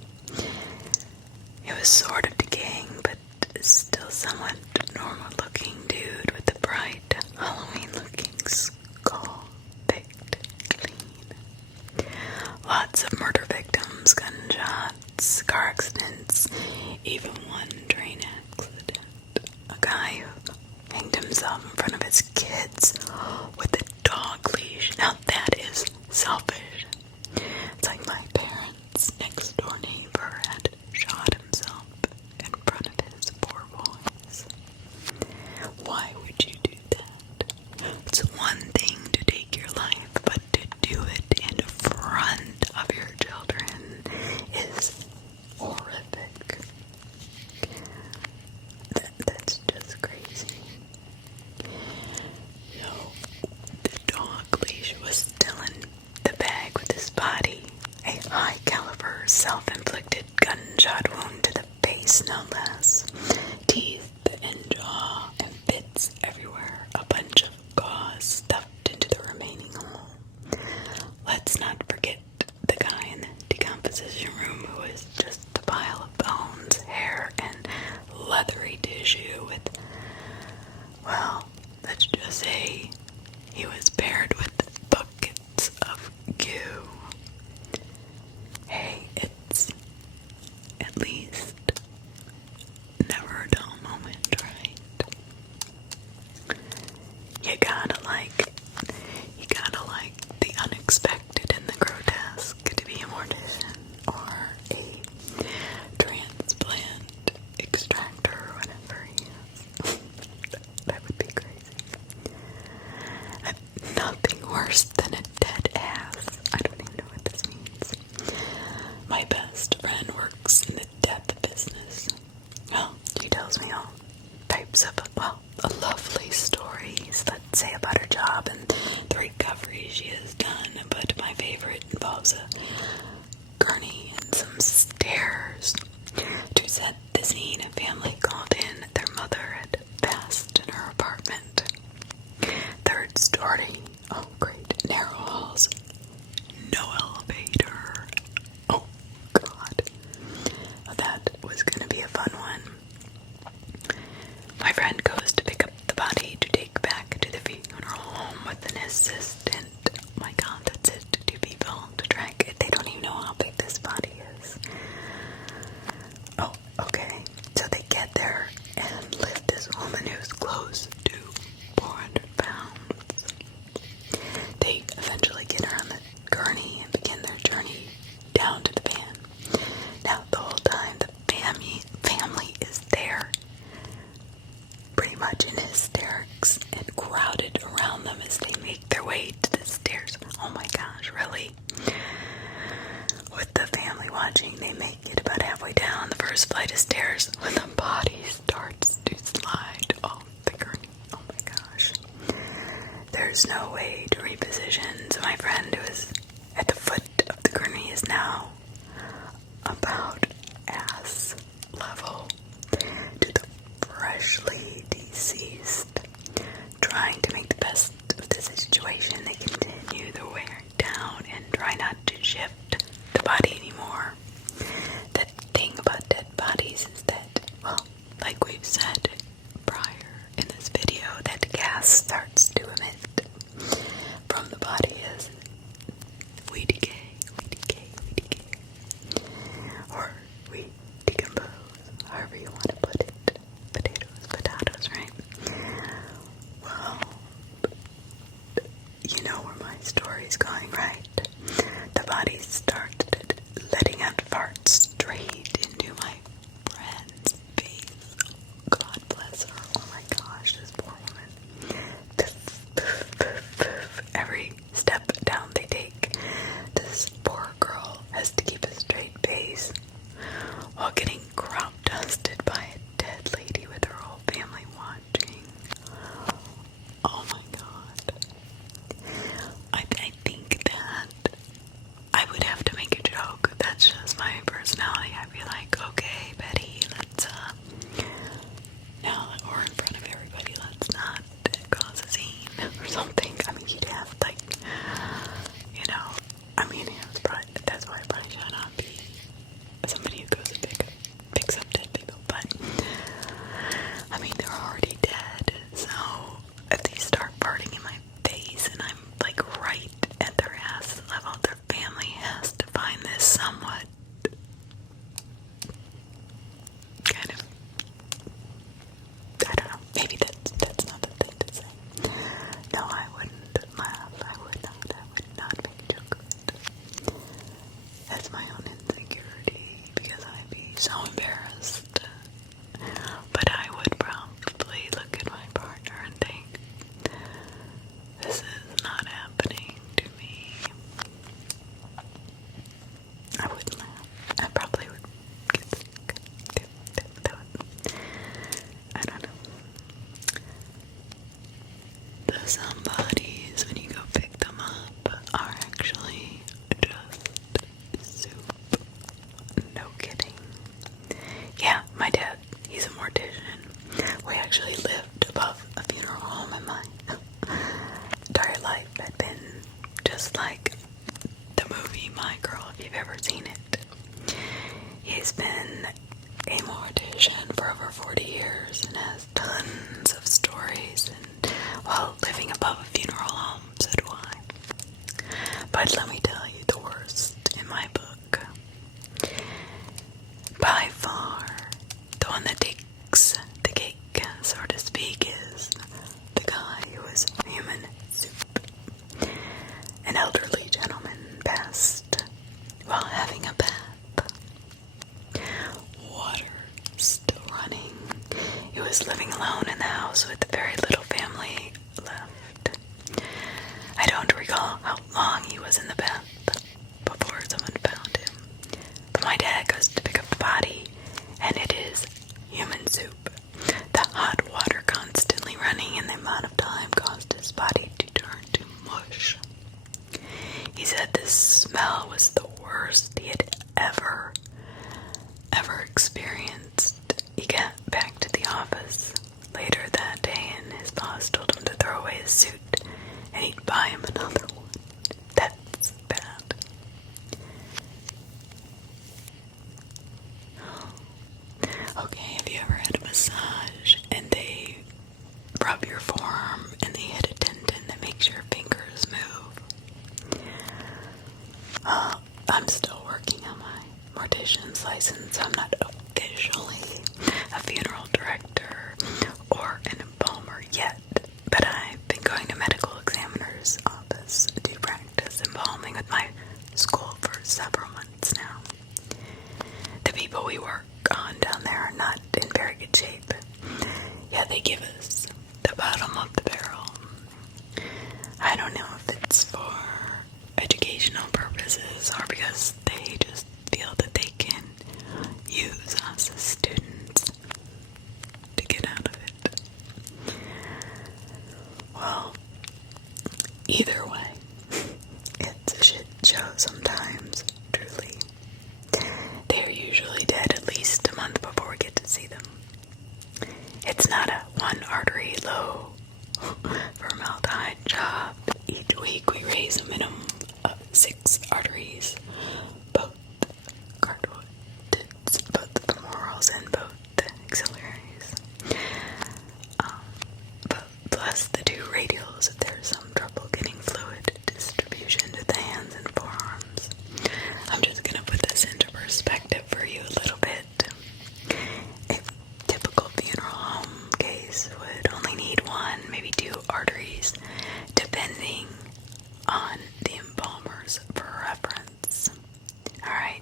It was sort of decaying, but still somewhat normal-looking dude with a bright, Halloween-looking skull, picked clean. Lots of murder victims, gunshots, car accidents, even one train accident. A guy who hanged himself in front of his kids with a dog leash. Now that is selfish. It's like my parents' next door neighbor had shot himself in front of his poor boys. Why would you do that? It's one thing to take your life, but to do it in front of your children is horrific. That's just crazy. So, the dog leash was still in the bag with his body. A high-caliber, self-inflicted gunshot wound to the face, no less. Teeth and jaw and bits everywhere. A bunch of gauze stuffed into the remaining hole. Let's not forget the guy in the decomposition room who was just a pile of bones, hair, and leathery tissue with, well, let's just say he was paired with buckets of goo. Hey, it's at least never a dull moment, right? You gotta like the unexpected and the grotesque to be a mortician or a transplant extractor or whatever he is. That would be crazy. Nothing worse than a dead ass. I don't even know what this means. My best friend works in the death business. Well, she tells me all types of, lovely stories, let's say, about her job and the recovery she has done, but my favorite involves a gurney and some stairs. To set the scene, a family called in. Their mother had passed in her apartment. Third story. Oh, great. Narrow halls. No elevator. Oh, God. That was going to be a fun one. My friend goes to pick up the body to take back to the funeral home with an assistant. Oh my God, that's it. 2 people to track it. They don't even know how big this body is. Oh, okay. So they get there and lift this woman who's close to 400 pounds. They eventually get her on the gurney and begin their journey down to the van. Now, the whole time, the family is there, pretty much in hysterics and crowded around them as they make their way to the stairs. Oh my gosh, really? With the family watching, they make it about halfway down the first flight of stairs when the body starts to slide off was no way to reposition, so my friend who was at the foot of the gurney is now about ass level to the freshly deceased. Trying to make the best of the situation, they continue the wear down and try not to shift the body anymore. The thing about dead bodies is that, well, like we've said prior in this video, that gas starts to emit from the body as we decay, or we decompose, however you want to put it. Potatoes, right? Well, you know where my story's going, right? The body started letting out farts straight into my friend's face. God bless her. Oh my gosh, this poor woman. Every step down they take, this poor girl has to keep a straight face while getting crop dusted by a dead lady with her whole family watching. Oh my god. I think that I would have to make a joke. That's just my personality. I'd be like, okay, Betty, let's, now, or in front of everybody, let's not cause a scene or something. I mean, you'd have, like, you know, I mean, that's why I probably should not be somebody who goes and picks up dead people, but, I mean, they're already dead, so if they start farting in my face and I'm, like, right at their ass level, their family has to find this somewhat kind of, I don't know, maybe that's not the thing to say. No, I wouldn't laugh, I would not make a joke of it. That's my own insecurity, because I'd be so embarrassed. But I would probably look at my partner and think, this is not happening to me. I wouldn't laugh. I probably would get sick. I don't know. The somebodies, when you go pick them up, are actually just soup. No kidding. Yeah, my dad, he's a mortician. We actually lived above a funeral home, and my entire life had been just like the movie My Girl, if you've ever seen it. He's been a mortician for over 40 years and has tons of stories, and, well, living above a funeral home, so do I. But let me tell you the worst in my book. By far, the one that takes the cake, so to speak, is the guy who is human soup. An elderly gentleman passed while having a bath. Water still running. He was living alone in the house with very little family left. I don't recall how long he was in the bath before someone found him. But my dad goes to pick up the body, and it is human soup. The hot water constantly running, and the amount of time caused his body to turn to mush. He said this smell was the worst he had ever experienced. He got back to the office later that day, and his boss told him to throw away his suit, and he'd buy him another one. That's bad. Okay, have you ever had a massage and they rub your forearm and they hit a tendon that makes your fingers move? I'm still working on my mortician's license. I'm not officially a funeral director or an embalmer yet, but I've been going to medical examiner's office to practice embalming with my school for several months now. The people we work on down there are not in very good shape. Yeah, they give us the bottom of the barrel. I don't know if it's for educational purposes or because they just feel that they can use us as students to get out of it. Well, Either way, it's a shit show sometimes, truly. They're usually dead at least a month before we get to see them. It's not a one artery low formaldehyde job. Each week we raise a minimum of 6 arteries, both carotid, both the femorals and both the axillaries. Plus the 2 radials if there's some trouble getting fluid distribution to the hands and forearms. I'm just gonna put this into perspective for you a little bit. A typical funeral home case would only need 1, maybe 2 arteries, depending on the embalmers for reference. Alright?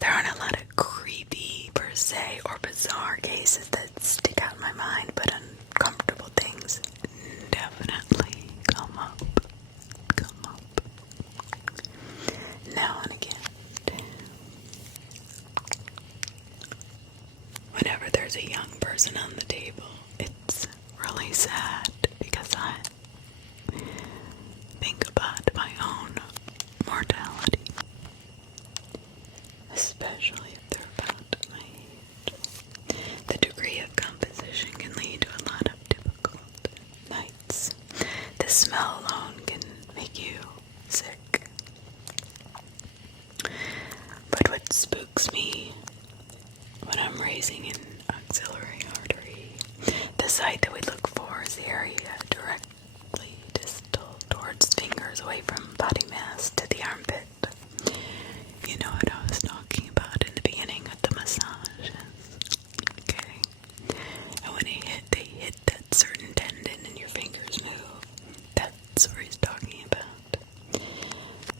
There aren't a lot of creepy, per se, or bizarre cases that stick out in my mind, but uncomfortable things definitely come up. Now and again. Whenever there's a young person on the table, it's really sad because I think about my own mortality. Especially if they're about my age. The degree of composition can lead to a lot of difficult nights. The smell alone can make you sick. But what spooks me when I'm raising an axillary artery, the site that we look for is the area directly distal towards fingers away from body mass to the armpit. You know what I was talking about in the beginning of the massages. Okay. And when they hit that certain tendon and your fingers move, that's what he's talking about.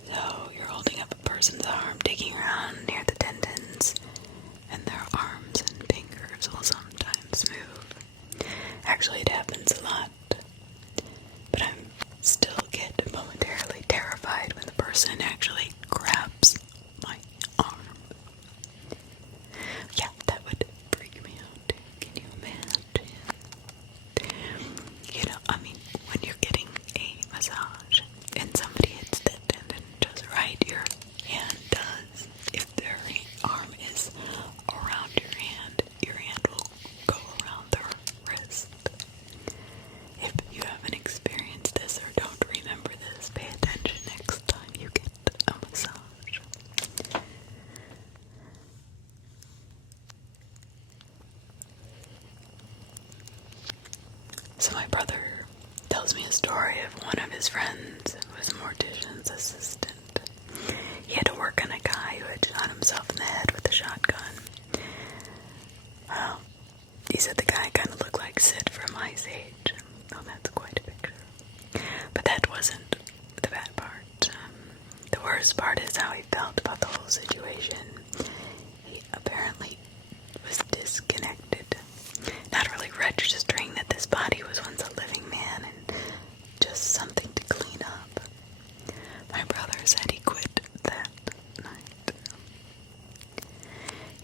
So you're holding up a person's arm, digging around near the tendons, and their arms and fingers will sometimes move. Actually, it happens a lot. But I still get momentarily terrified when the person actually grabs my arm. Yeah, that would freak me out too. Can you imagine? You know, I mean, when you're getting a massage and somebody hits that tendon just right, your hand does. If their arm is around your hand will go around their wrist. If you haven't experienced this or don't remember this, pay attention next time you get a massage. So my brother tells me a story of one of his friends who was a mortician's assistant. He had to work on a guy who had shot himself in the head with a shotgun. Well, he said the guy kind of looked like Sid from Ice Age. Oh, that's quite a picture. But that wasn't the bad part. The worst part is how he felt about the whole situation. He apparently was disconnected, not really registering that this body was once a living man and just something to clean up. My brother said he quit that night.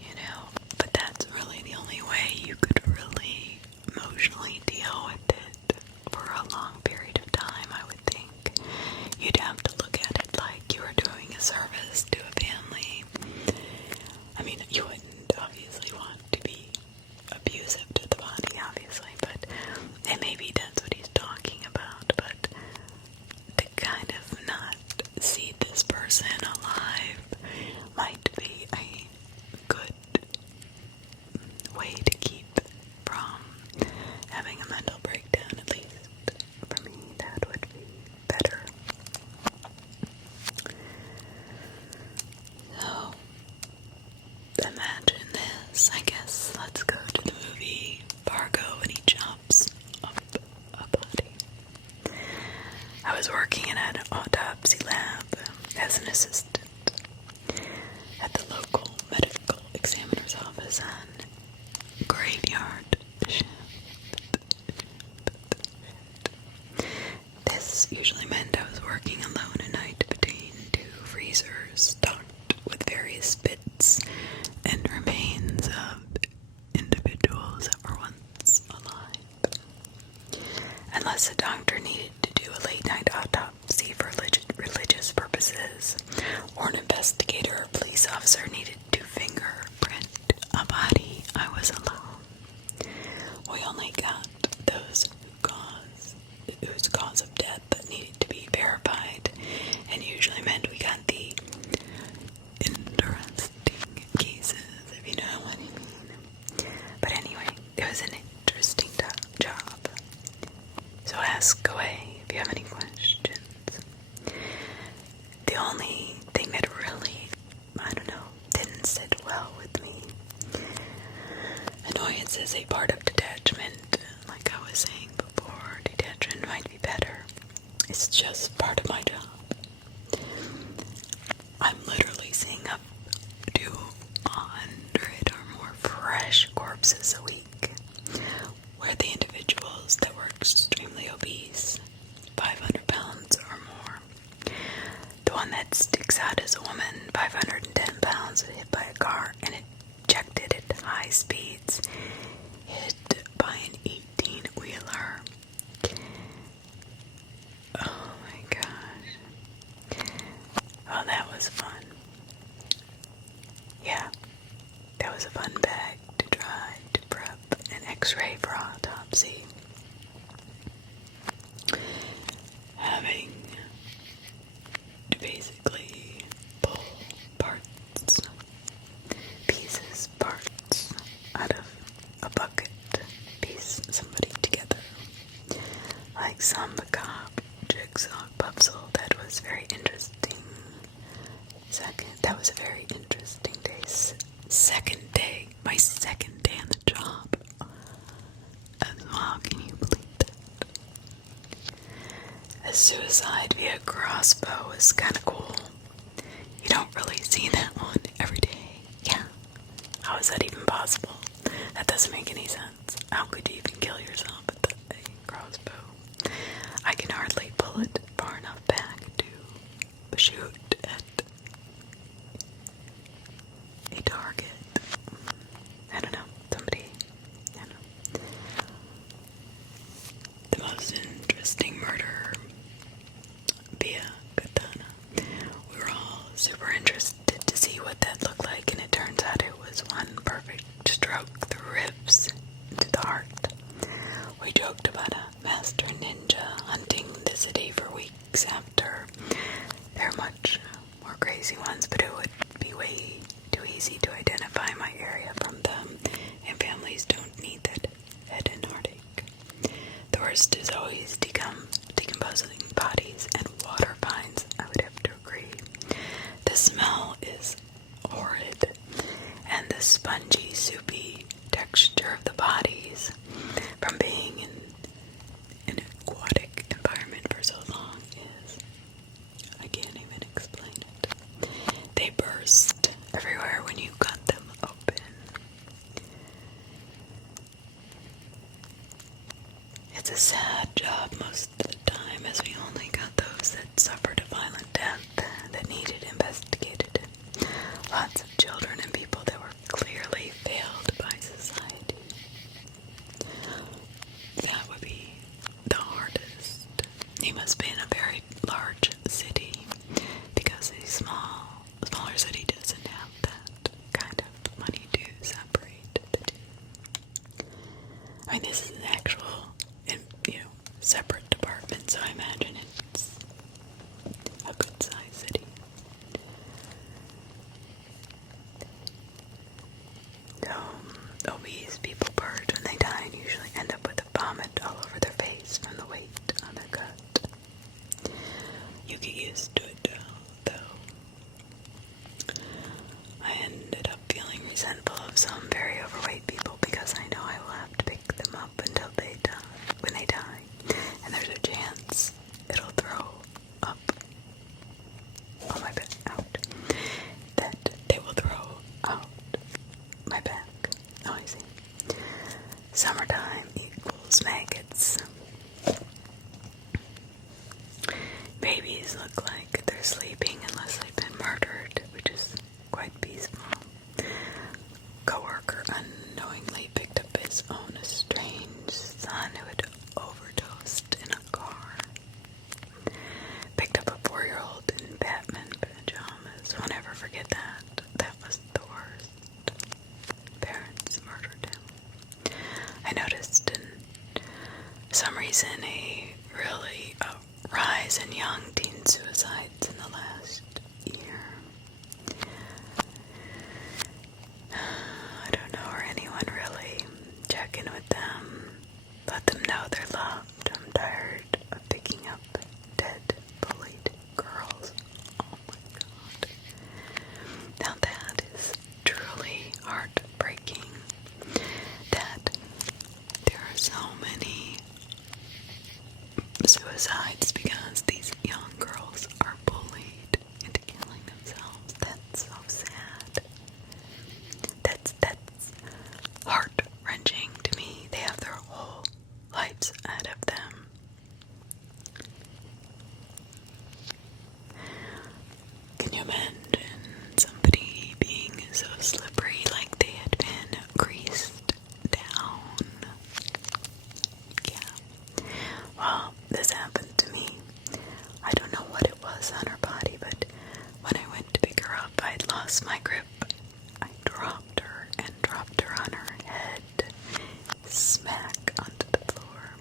You know, but that's really the only way you could really emotionally deal with it for a long period of time, I would think. You'd have to look at it like you were doing a service to a family. I mean, you wouldn't obviously want to be abusive to the body, obviously, but and maybe that's what he's talking about, but to kind of not see this person alive might be a good way to keep from having a mental breakdown. At least for me, that would be better. So imagine this. I guess let's go to the movie Fargo and he chops up a body. I was working in an autopsy lab as an assistant at the local medical examiner's office on graveyard shift. This usually meant I was working alone at night between 2 freezers stocked with various bits and remains of individuals that were once alive. Unless the doctor needed to a late-night autopsy for religious purposes, or an investigator or police officer needed to fingerprint a body, I was alone. We only got those whose cause of death that needed to be verified, and usually meant we got the interesting cases, if you know what I mean. But anyway, it was an interesting job. So ask away if you have any questions. The only thing that really, didn't sit well with me. Annoyance is a part of detachment. Like I was saying before, detachment might be better. It's just part of my job. I'm literally seeing up to 100 or more fresh corpses a week, where the individuals that were extremely obese, 500 pounds or more. The one that sticks out is a woman, 510 pounds, hit by a car and ejected at high speeds, hit by an 18-wheeler. Oh my gosh. Oh, that was fun. Yeah, that was a fun bag to try to prep an x-ray for autopsy. Having to basically pull parts out of a bucket, piece somebody together, like some macabre jigsaw puzzle. That was very interesting. That was a very interesting day. My second day on the job as well. Can you believe that? A suicide via crossbow is kind of cool. You don't really see that one every day. Yeah. How is that even possible? That doesn't make any sense. How could you even kill yourself with a crossbow? I can hardly pull it far enough back to shoot at a target. I don't know. The most interesting murder via katana. We were all super interested to see what that looked like, and it turns out it was one perfect stroke through ribs into the heart. We joked about a master ninja hunting the city for weeks after. There are much more crazy ones, but it would be way too easy to identify my area from them, and families don't need that head and heartache. The worst is always decomposing bodies and water finds, I would have to agree. The smell is horrid, and the spongy, soupy texture of the bodies from being in an aquatic environment for so long is, I can't even explain it. They burst everywhere when you cut them open. It's a sad job most of the time, as we only got those that suffered a violent death that needed investigated. Lots of children and people that were clearly failed by society. That would be the hardest. You must be in a very large city, because a smaller city doesn't have that kind of money to separate the two. I mean, this is an actual, separate department, so I imagine it's a good-sized city. Obese people purge when they die and usually end up with a vomit all over their face from the weight on their gut. You get used to it, though. I ended up feeling resentful of some very overweight people because I know I will have to pick them up until they die. When they die, and there's a chance it'll throw up on my back out. That they will throw out my back. Oh, I see. Summertime equals maggots. Babies look like they're sleeping unless they've been murdered, which is quite peaceful. Coworker unknowingly picked up his own estranged son who had overdosed in a car. recent a rise in young teen suicides in the last year. I don't know, or anyone really. Check in with them. Let them know they're loved. I'm tired of picking up dead, bullied girls. Oh my god. Now that is truly heartbreaking. That there are so many suicides because these young girls are bullied into killing themselves. That's so sad. That's heart-wrenching to me. They have their whole lives ahead of them. Can you imagine somebody being so slippery like they had been greased down? Yeah. Well, this happened to me. I don't know what it was on her body, but when I went to pick her up, I had lost my grip. I dropped her on her head, smack onto the floor.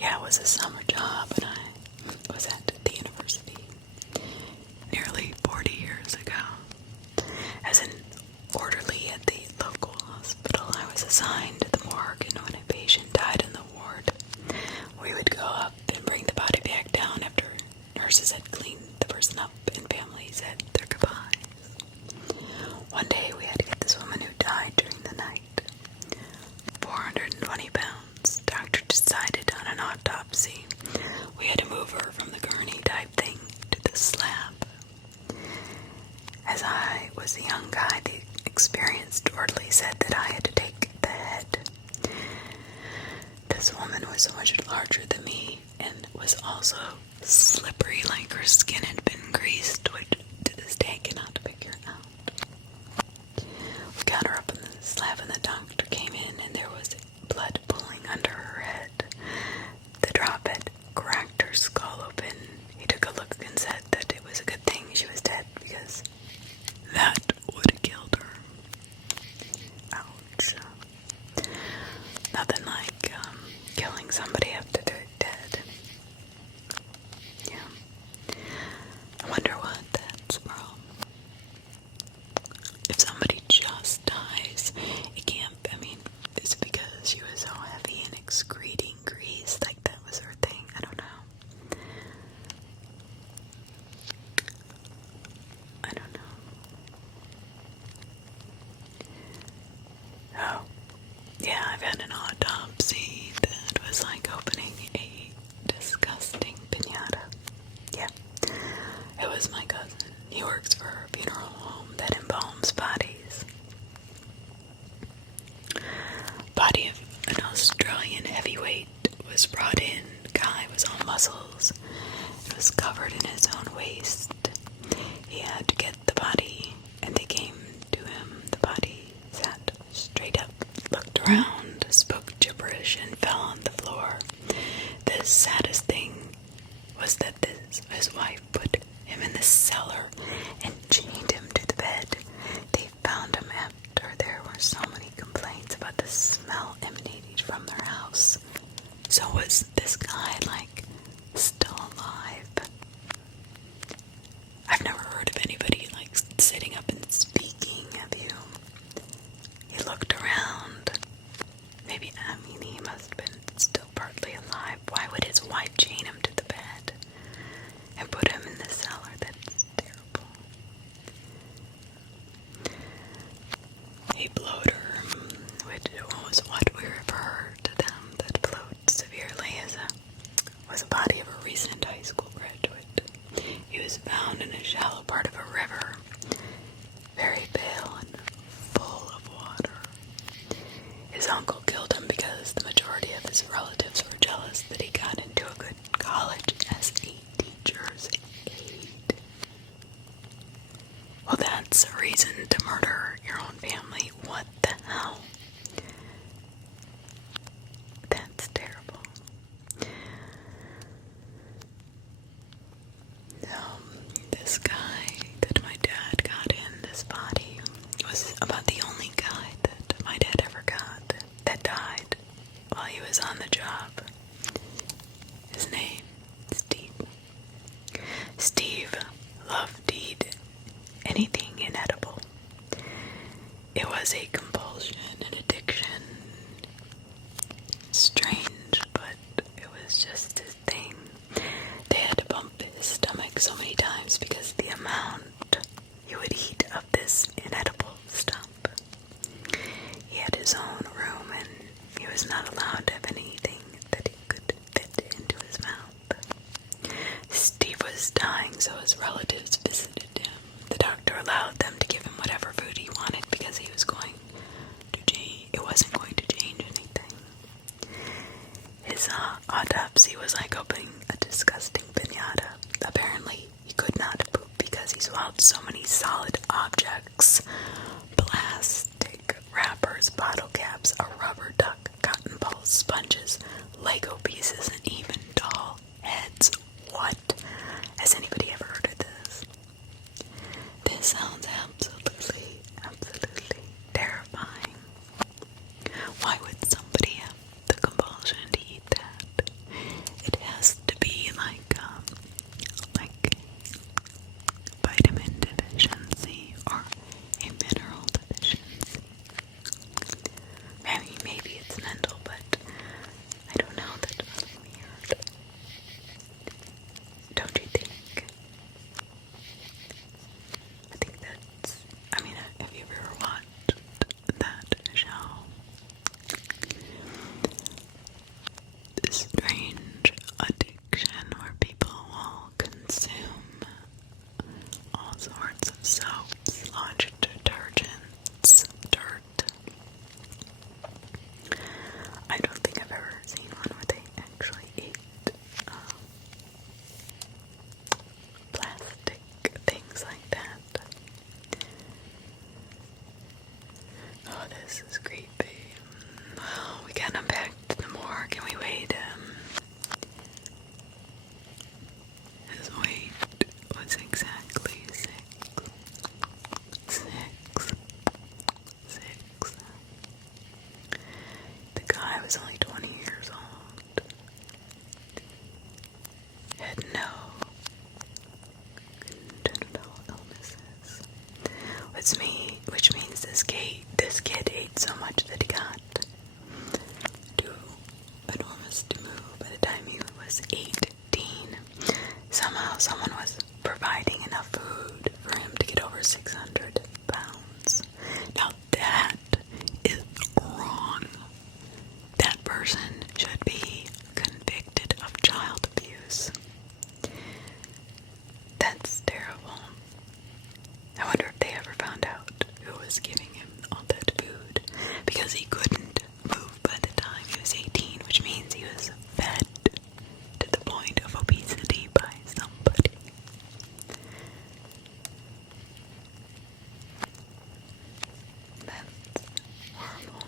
Yeah, it was a summer job, and I was at the university nearly 40 years ago. As an orderly at the local hospital, I was assigned to the morgue, and when a patient died in the ward, we would go up and bring the body back down after nurses had cleaned the person up and families said their goodbyes. One day we had to get this woman who died during the night. 420 pounds. Doctor decided on an autopsy. We had to move her from the gurney type thing to the slab. As I was a young guy, the experienced orderly said that I had to take the head. This woman was so much larger than me and was also slippery, like her skin had been greased, which to this day I cannot figure out. We got her up in the slab and the doctor came in and there was blood pooling under her head. The drop had cracked her skull open. He took a look and said that it was a good thing she was dead because that would have killed her. Ouch. Nothing like killing somebody after they're dead. Yeah. I wonder what that's from. If somebody just dies, it can't, is it because she was so heavy and excreting grease, like that was her thing? I don't know. I don't know. Oh, yeah, I've had an autopsy that was like opening a disgusting piñata. Yeah, it was my cousin. He works for a funeral home that embalms bodies. Body of an Australian heavyweight was brought in. Guy was all muscles. It was covered in his own waste. He had to get the body, and they came to him. The body sat straight up, looked around, spoke gibberish, and fell on the floor. The saddest thing was that his wife put him in the cellar and chained him to the bed. They found him after there were so many complaints about the smell emanating from their house. So was this guy, still alive? I've never heard of anybody, sitting up and speaking, have you? He looked around. Maybe, he must have been still partly alive. Why would his wife chain him to the bed and put him in the cellar? That's terrible. A bloater, which was what we refer to them that bloat severely, was a body of a recent high school graduate. He was found in a shallow part of a river, very pale and full of water. His uncle killed him because the majority of his relatives were jealous that he got into a good college as a teacher's aide. Well, that's a reason to murder your own family. What the hell? That's terrible. This guy that my dad got in, this body, was about the only guy that my dad ever got that died while he was on the job. his name, Steve. Steve loved to eat anything inedible. It was a compulsion, an addiction. Strange, but it was just his thing. They had to bump his stomach so many times because the amount he would eat of this inedible stuff. He had his own room and he was not allowed to have anything that he could fit into his mouth. Steve was dying, so his relatives visited him. The doctor allowed them to give him whatever food he wanted because he was going to change. It wasn't going to change anything. His autopsy was like opening a disgusting piñata. Apparently, he could not poop because he swallowed so many solid objects. Plastic wrappers, bottle caps, a rubber duck, cotton balls, sponges, Lego pieces, and even doll heads. What? Has anybody ever heard of this? This sounds absolutely terrifying. Why would somebody have the compulsion to eat that? It has to be like vitamin deficiency or a mineral deficiency. I mean, maybe it's mental, but I don't know. That's really weird. Don't you think? I think that's, have you ever watched that show? This strange addiction where people will consume all sorts of soaps, laundry detergents, dirt. I don't think I've ever seen one where they actually ate plastic things like that. Oh, this is creepy. Well, we got him back to the morgue and we weighed him. His weight was exactly six. The guy was only 20 years old. Had no congenital illnesses. Which means this kid ate so much that he got too enormous to move by the time he was 18. Somehow someone was providing enough food for him to get over 600 pounds. Now that is wrong. That person should be convicted of child abuse. That's terrible. I wonder if they ever found out who was giving him all that food, because he couldn't move by the time he was 18, which means he was fed to the point of obesity by somebody. That's horrible.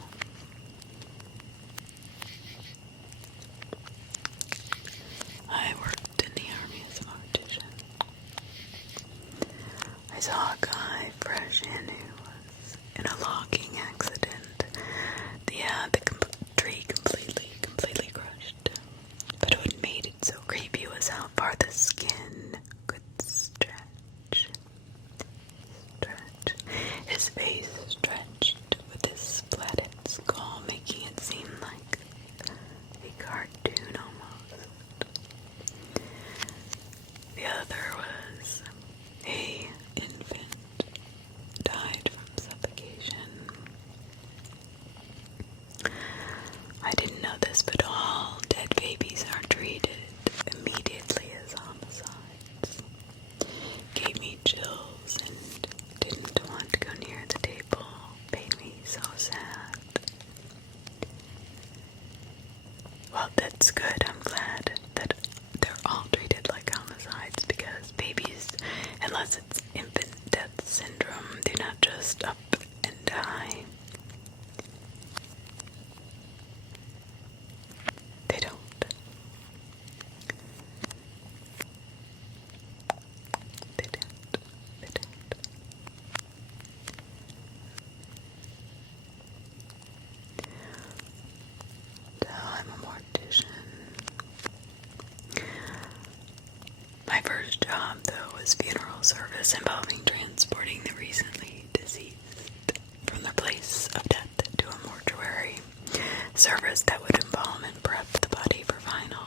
I worked in the army as a mortician. I saw a guy fresh in who was in a logging accident. The tree completely crushed. But what made it so creepy was how far the skin could stretch. His face stretched with his splatted skull, making it seem like a cartoon almost. The other was a infant, died from suffocation. I didn't know this, but all dead babies are treated immediately as homicides. Gave me chills and didn't want to go near the table. Made me so sad. Well, that's good. I'm glad that they're all treated like homicides, because babies, unless it's infant death syndrome, do not just up and die. They don't. They don't. So I'm a mortician. would embalm and prep the body for final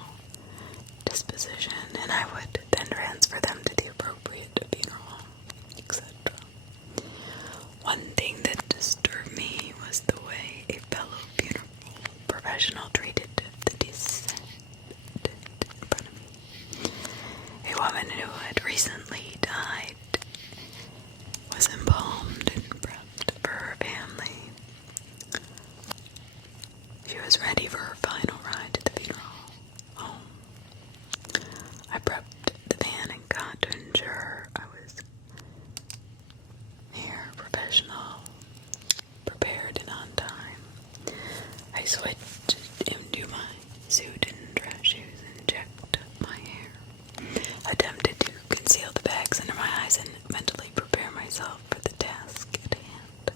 disposition, and I would then transfer them to the appropriate funeral home, etc. One thing that disturbed me was the way a fellow funeral professional treated the deceased in front of me. A woman who had recently died was embalmed and prepped for her family. She was ready for her final ride to the funeral home. I prepped the van and got to ensure I was near professional, prepared, and on time. I switched into my suit and dress shoes and checked my hair. Attempted to conceal the bags under my eyes and mentally prepare myself for the task at hand.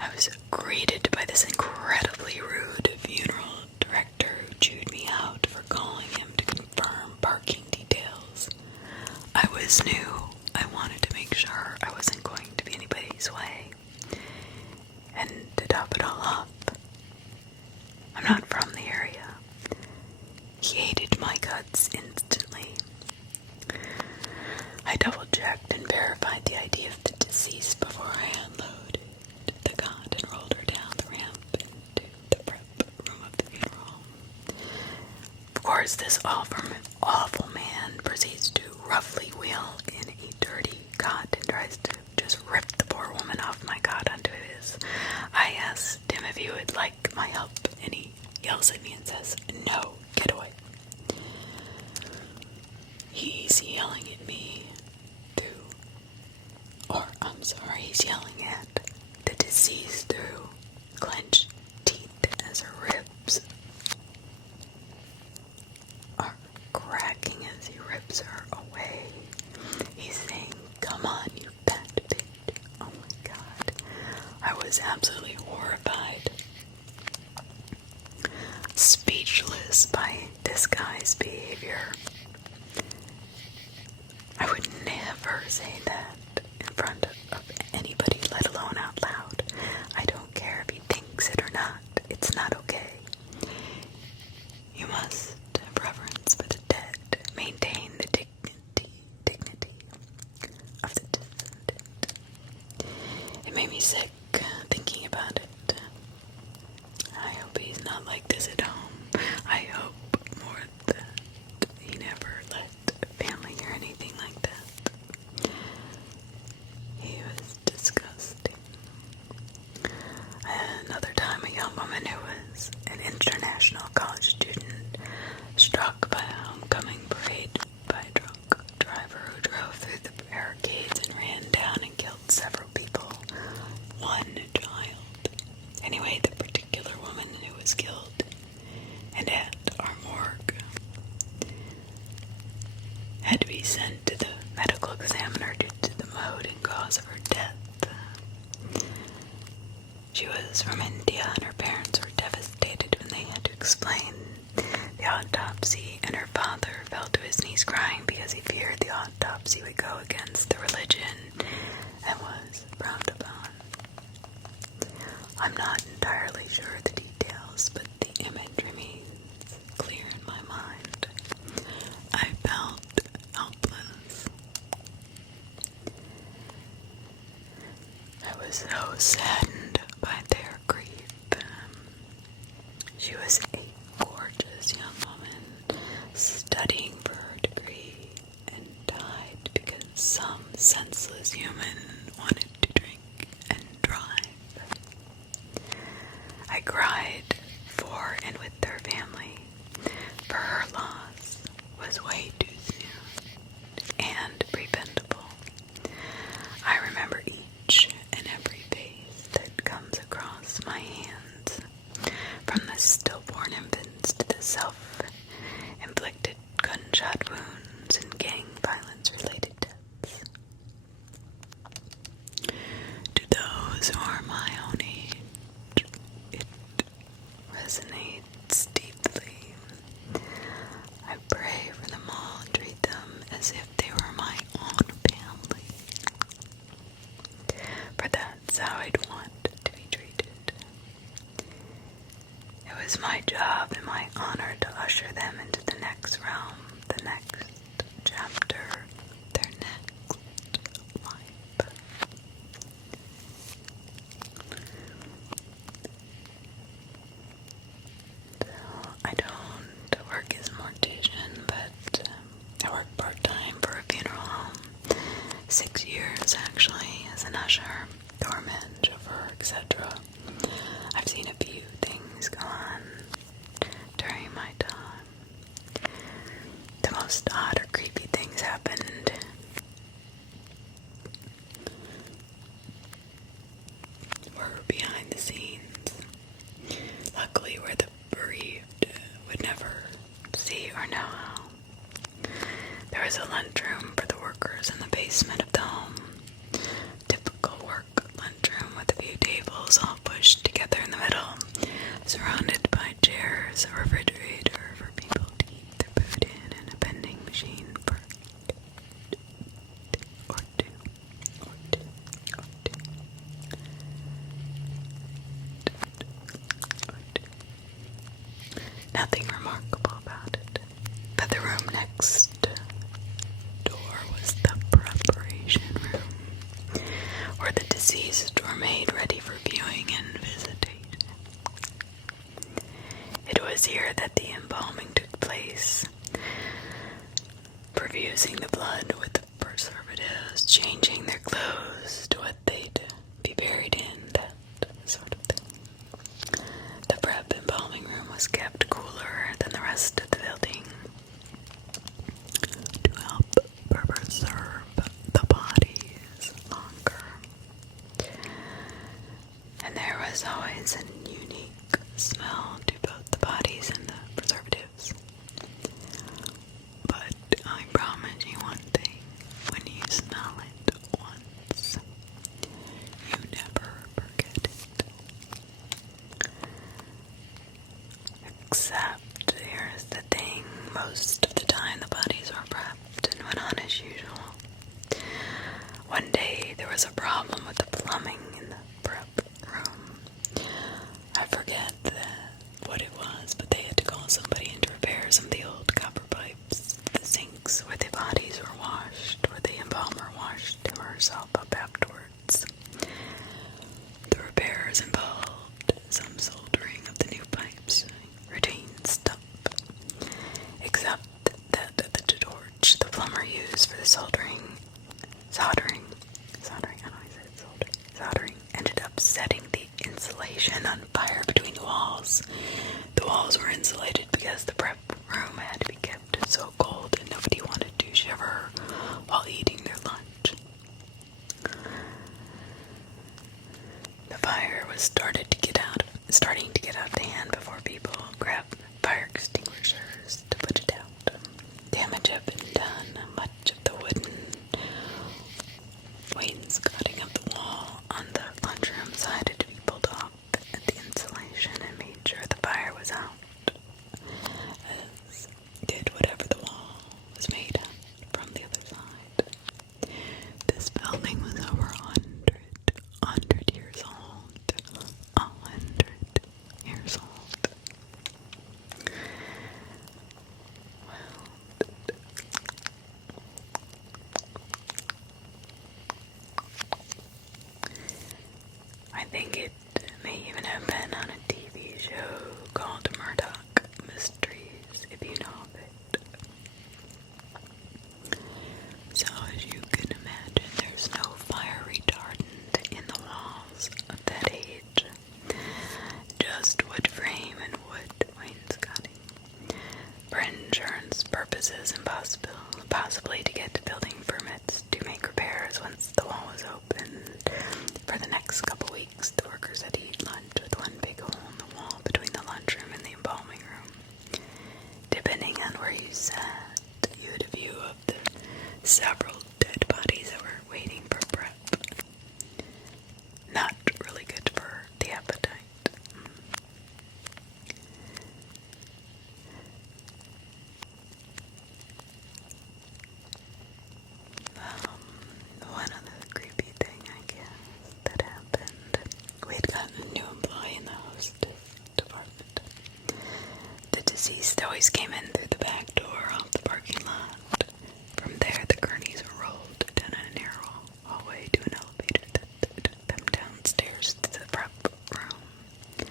I was greeted by this incredibly rude funeral director who chewed me out for calling him to confirm parking details. I was new. I wanted to make sure I wasn't going to be anybody's way. And to top it all up, I'm not from the area. He hated my guts instantly. I double-checked and verified the ID of the deceased before I unloaded the cot and rolled her down the ramp into the prep room of the funeral home. Of course, this awful man proceeds to roughly wheel in a dirty cot and tries to just rip the poor woman off my cot onto his. I asked him if he would like my help, and he yells at me and says, "No, get away." He's yelling at me he's yelling at the deceased through clenched teeth as her ribs are cracking as he rips her away. He's saying, "Come on, you fat bitch." Oh my god. I was absolutely horrified. Speechless by this guy's behavior. I would never say that in front of anybody, let alone out loud. I don't care if he thinks it or not. It's not okay. You must have reverence for the dead. Maintain the dignity of the descendant. It made me sick thinking about it. I hope he's not like this at home. I hope more that he never let family hear anything like that. He was disgusting. Another time, a young woman who was an international college student struck by a homecoming parade by a drunk driver who drove through the barricades and ran down and killed several people. One child. Anyway, the particular woman who was killed and at our morgue had to be sent to the medical examiner due to the mode and cause of her death. She was from India and her parents were devastated when they had to explain the autopsy, and her father fell to his knees crying because he feared the autopsy would go against the religion and was frowned upon. I'm not entirely sure of the details, but the image remains clear in my mind. I felt helpless. I was so saddened by their grief. She was a gorgeous young woman studying for her degree and died because some senseless human wanted to drink and drive. I cried for and with their family, for her loss was way too soon and preventable. I remember each and every face that comes across my hands, from the stillborn infants to the self-inflicted gunshot wounds and gang violence-related deaths. To those who are my own age, it resonates deeply. I pray for them all and treat them as if they were my own family. For that's how I'd want to be treated. It was my job and my honor to usher them into the next realm, the next chapter, their next life. So I don't work as a mortician, but I work part-time for a funeral home. 6 years actually as an usher, doorman, chauffeur, etc. I've seen a few things go on during my time. The most odd or creepy things happened were behind the scenes. Luckily, where the bereaved would never see or know how. There was a lunchroom for the workers in the basement of the home. Typical work lunchroom with a few tables all pushed together in the middle, surrounded by chairs, a refrigerator for people to keep their food in, and a vending machine for or two. Nothing remarkable about it, but the room next door was the preparation room, where the deceased were made ready for viewing and visitation. It was here that the embalming took place, perfusing the blood with the preservatives, changing their clothes to what they'd be buried in, that sort of thing. The prep embalming room was kept cooler than the rest of the building to help preserve the bodies longer. And there was always a unique smell to both the bodies and the preservatives. But I promise you one thing, when you smell it once, you never forget it. Except, here's the thing, most of the time the bodies were prepped and went on as usual. One day there was a problem with the plumbing in the prep room. I forget what it was, but they had to call somebody in to repair some of the old copper pipes, the sinks where the bodies were washed, where the embalmer washed him or herself up afterwards. The repairs involved some soldering of the new pipes, routine stuff, except that the torch the plumber used for the soldering, ended up setting the insulation on fire between the walls. The walls were insulated because the prep room had to be kept so cold and nobody wanted to shiver while eating their lunch. The fire was starting to get out of hand before people grabbed fire extinguishers to put it out. Damage had been done. Much of the wooden wainscoting of the wall on the lunchroom side had to be pulled off at the insulation and made sure the fire was out, as did whatever the wall was made of from the other side. This building was over 100 years old. 100 years old. I think it may even have been on a TV show called Murdoch Mysteries, if you know of it. So as you can imagine, there's no fire retardant in the walls of that age. Just wood frame and wood wainscoting. For insurance purposes and possibly to get building permits to make repairs once the wall was open. For the next couple weeks, the workers had to eat lunch with one big hole in the wall between the lunchroom and the embalming room. Depending on where you sat, you had a view of the several dead bodies that were waiting for prep. Not really good for the appetite. One other creepy thing, I guess, that happened. We'd gotten a new employee in the hostess department. deceased always came in through the back door off the parking lot. From there, the gurneys were rolled down a narrow hallway to an elevator that took them downstairs to the prep room.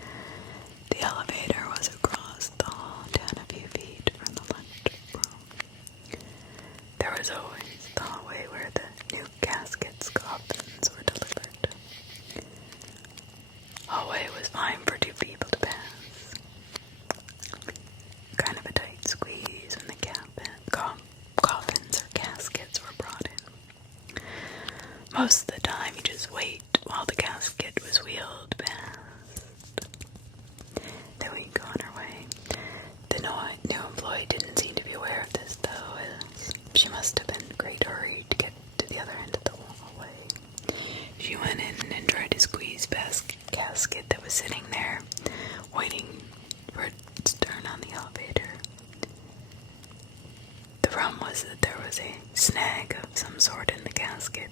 The elevator was across the hall, down a few feet from the lunch room. There was always the hallway where the new caskets, coffins were delivered. Hallway was fine for 2 people to pass. Kind of a tight squeeze when the coffins or caskets were brought in. Most of the time, you just wait while the casket was wheeled past. Then we'd go on our way. The new employee didn't seem to be aware of this, though, as she must have been in a great hurry to get to the other end of the hallway. She went in and tried to squeeze past the casket that was sitting there, waiting for its turn on the elevator. The problem was that there was a snag of some sort in the casket.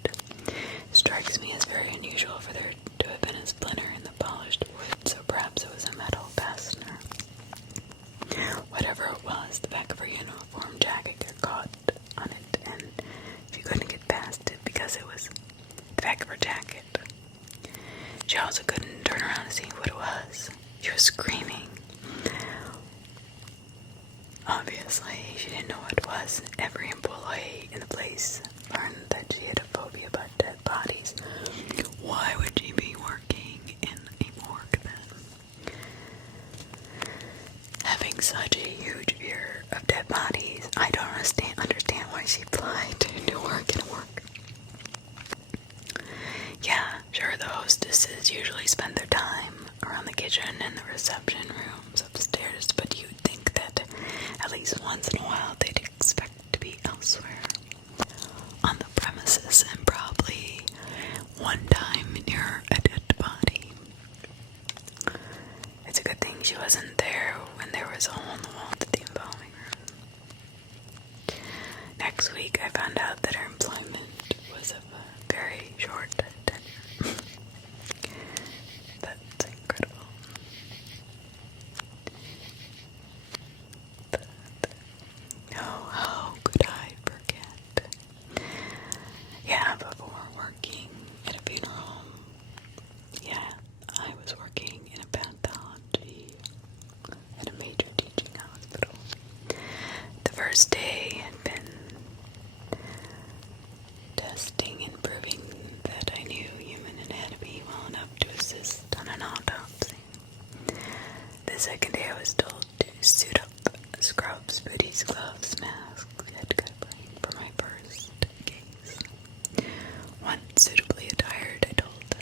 It strikes me as very unusual for there to have been a splinter in the polished wood, so perhaps it was a metal fastener. Whatever it was, the back of her uniform jacket got caught on it, and she couldn't get past it because it was the back of her jacket. She also couldn't turn around to see what it was. She was screaming. Obviously, she didn't know what it was. Every employee in the place learned that she had a phobia about dead bodies. Why would she be working in a morgue then? Having such a huge fear of dead bodies, I don't understand why she applied to work in a morgue. Yeah, sure, the hostesses usually spend their time around the kitchen and the reception rooms upstairs, but you'd think that at least once in a while they'd expect to be elsewhere on the premises, and probably one time near a dead body. It's a good thing she wasn't there when there was a hole in the wall to the embalming room. Next week I found out that her employment was of a very short tenure. That's incredible. How could I forget? Yeah, before working at a funeral home, I was working in a pathology at a major teaching hospital. The first day had been testing and proving that I knew human anatomy well enough to assist on an autopsy. The second day I was told to suit up, scrubs, booties, gloves, masks, head covering for my first case. Once suitably attired, I told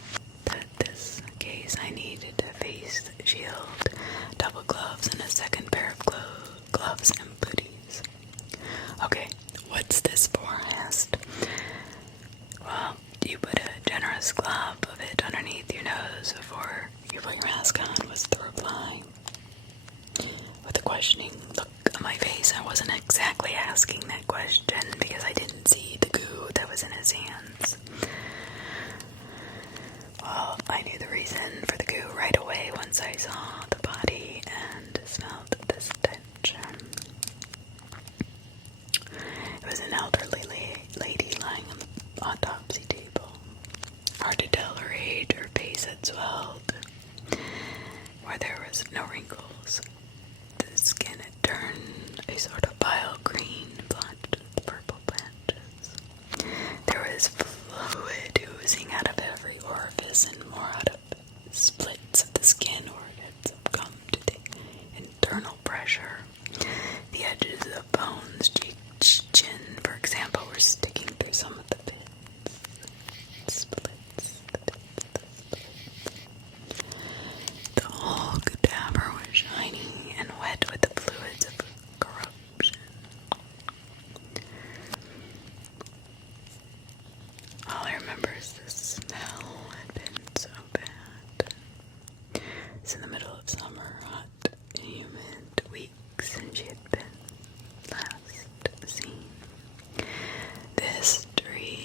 that this case I needed a face shield, double gloves, and a second pair of gloves and booties. Okay, what's this for? I asked. Well, you put a generous glove of it underneath your nose before you put your mask on, was the reply. With a questioning look on my face, I wasn't exactly asking that question because I didn't see the goo that was in his hands. Well, I knew the reason for the goo right away once I saw the body and smelled the stench. It was an elderly lady lying on the autopsy table. Hard to tell her age. Her face had swelled, where there was no wrinkles. The skin had turned a sort of vile green, blotched with purple patches. There was fluid oozing out of every orifice and more out of splits of the skin where it had succumbed to the internal pressure. The edges of bones, cheeks, chin, for example, were sticking through some of the splits. The whole cadaver was shiny and wet with the fluids of corruption. All I remember is the smell had been so bad. It's in the middle of summer, hot and humid weeks, and she had been last seen. The history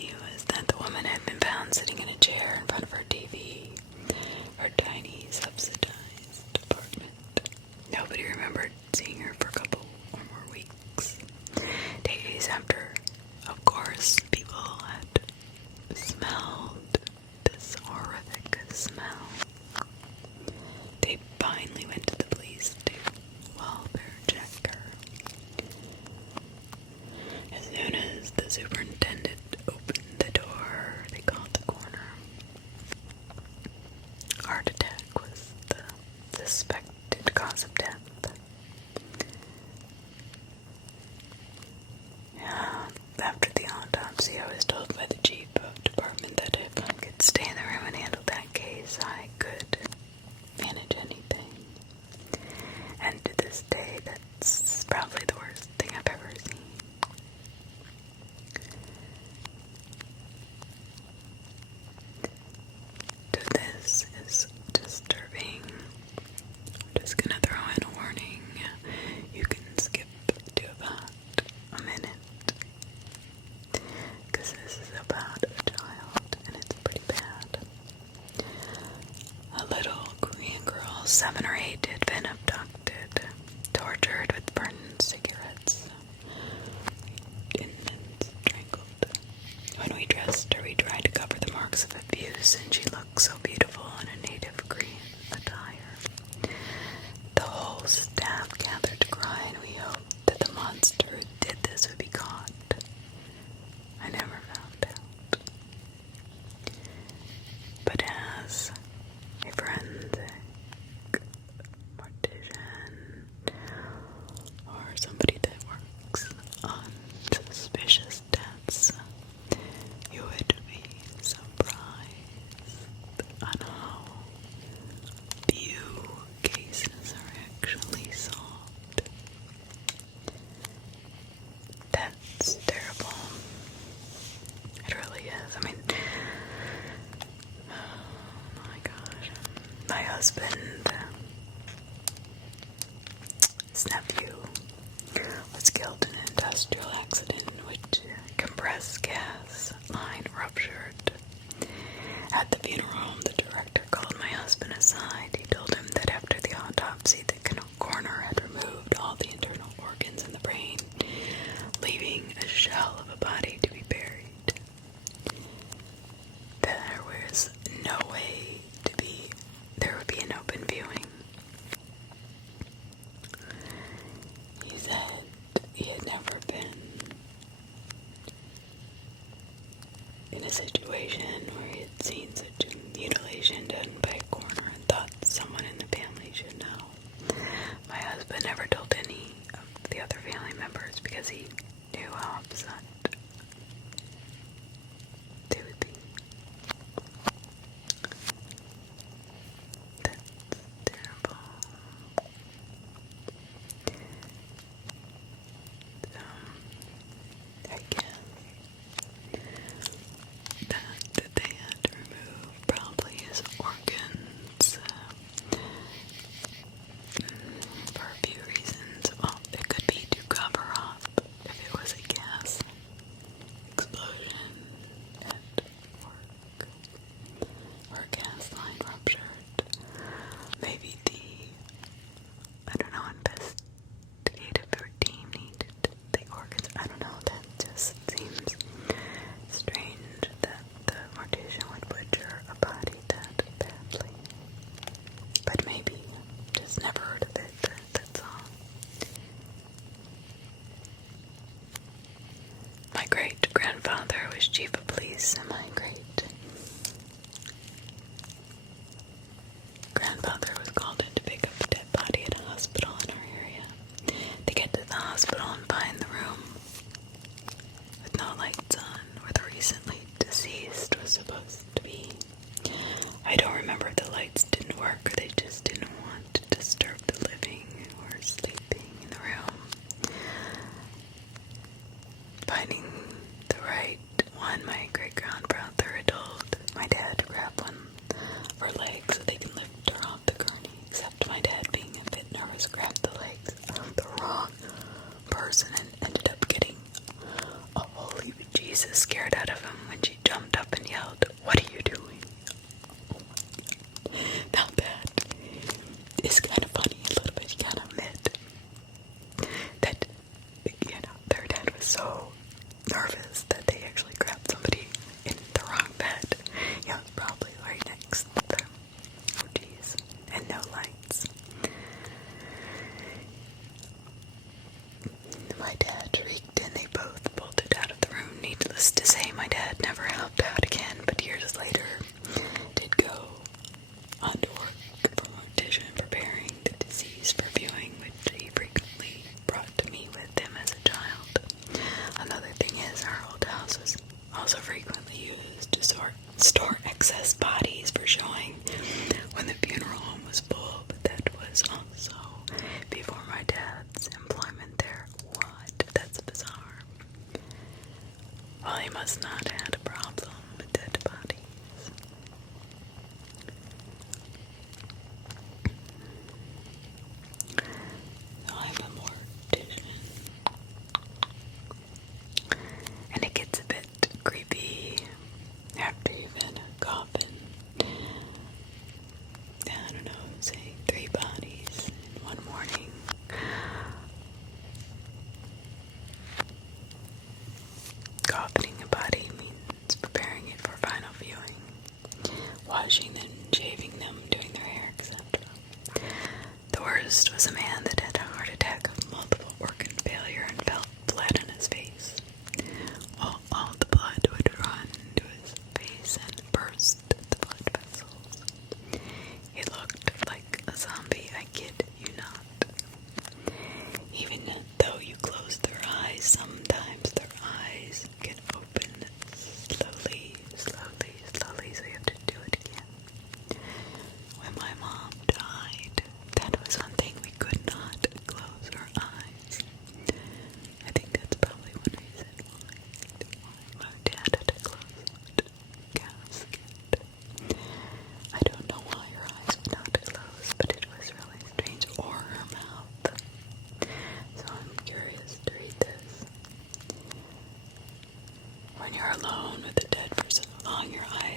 this day, that's probably the worst thing I've ever seen. This is disturbing. I'm just gonna throw in a warning. You can skip to about a minute, because this is about a child and it's pretty bad. A little Korean girl, 7 or 8, had been abducted, tortured with burned cigarettes, and strangled. When we dressed her, we tried to cover the marks of abuse, and she looked so beautiful in a native green attire. The whole staff gathered to cry, and we hoped that the monster who did this would be caught. I never found out. But as a forensic mortician or somebody that works on suspicious deaths, you would be surprised on how few cases are actually solved. That's terrible. It really is. I mean, oh my gosh. My husband, his nephew, was killed in an industrial accident in which a compressed gas line ruptured. At the funeral home, the director called my husband aside. He told him that after the autopsy, the coroner had removed all the internal organs in the brain, leaving a shell of a body to be buried. There was no way there would be an open viewing. He said he had never been in a situation where he had seen such mutilation done by a coroner and thought someone in the family should know. My husband never told any of the other family members because he knew how upset they would be. That's terrible. I guess that they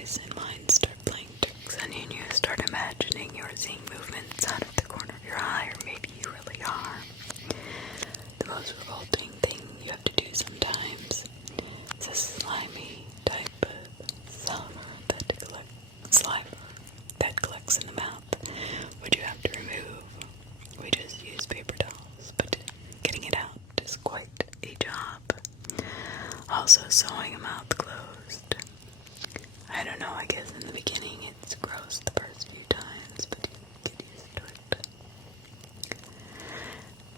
eyes and mind start playing tricks on you, and you start imagining you're seeing movements out of the corner of your eye, or maybe you really are. The most revolting thing you have to do sometimes is a slimy type of saliva that collects in the mouth, which you have to remove. We just use paper towels, but getting it out is quite a job. Also, sewing a mouth closed. I don't know, I guess in the beginning it's gross the first few times, but you get used to it.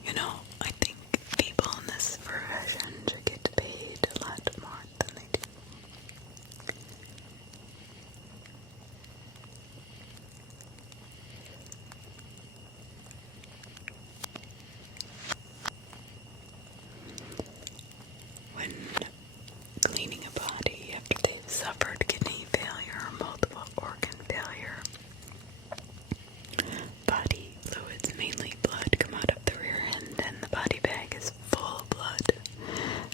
You know, I think people in this profession should get paid a lot more than they do. When cleaning a body after they've suffered kidney failure or multiple organ failure, body fluids, mainly blood, come out of the rear end, and the body bag is full of blood.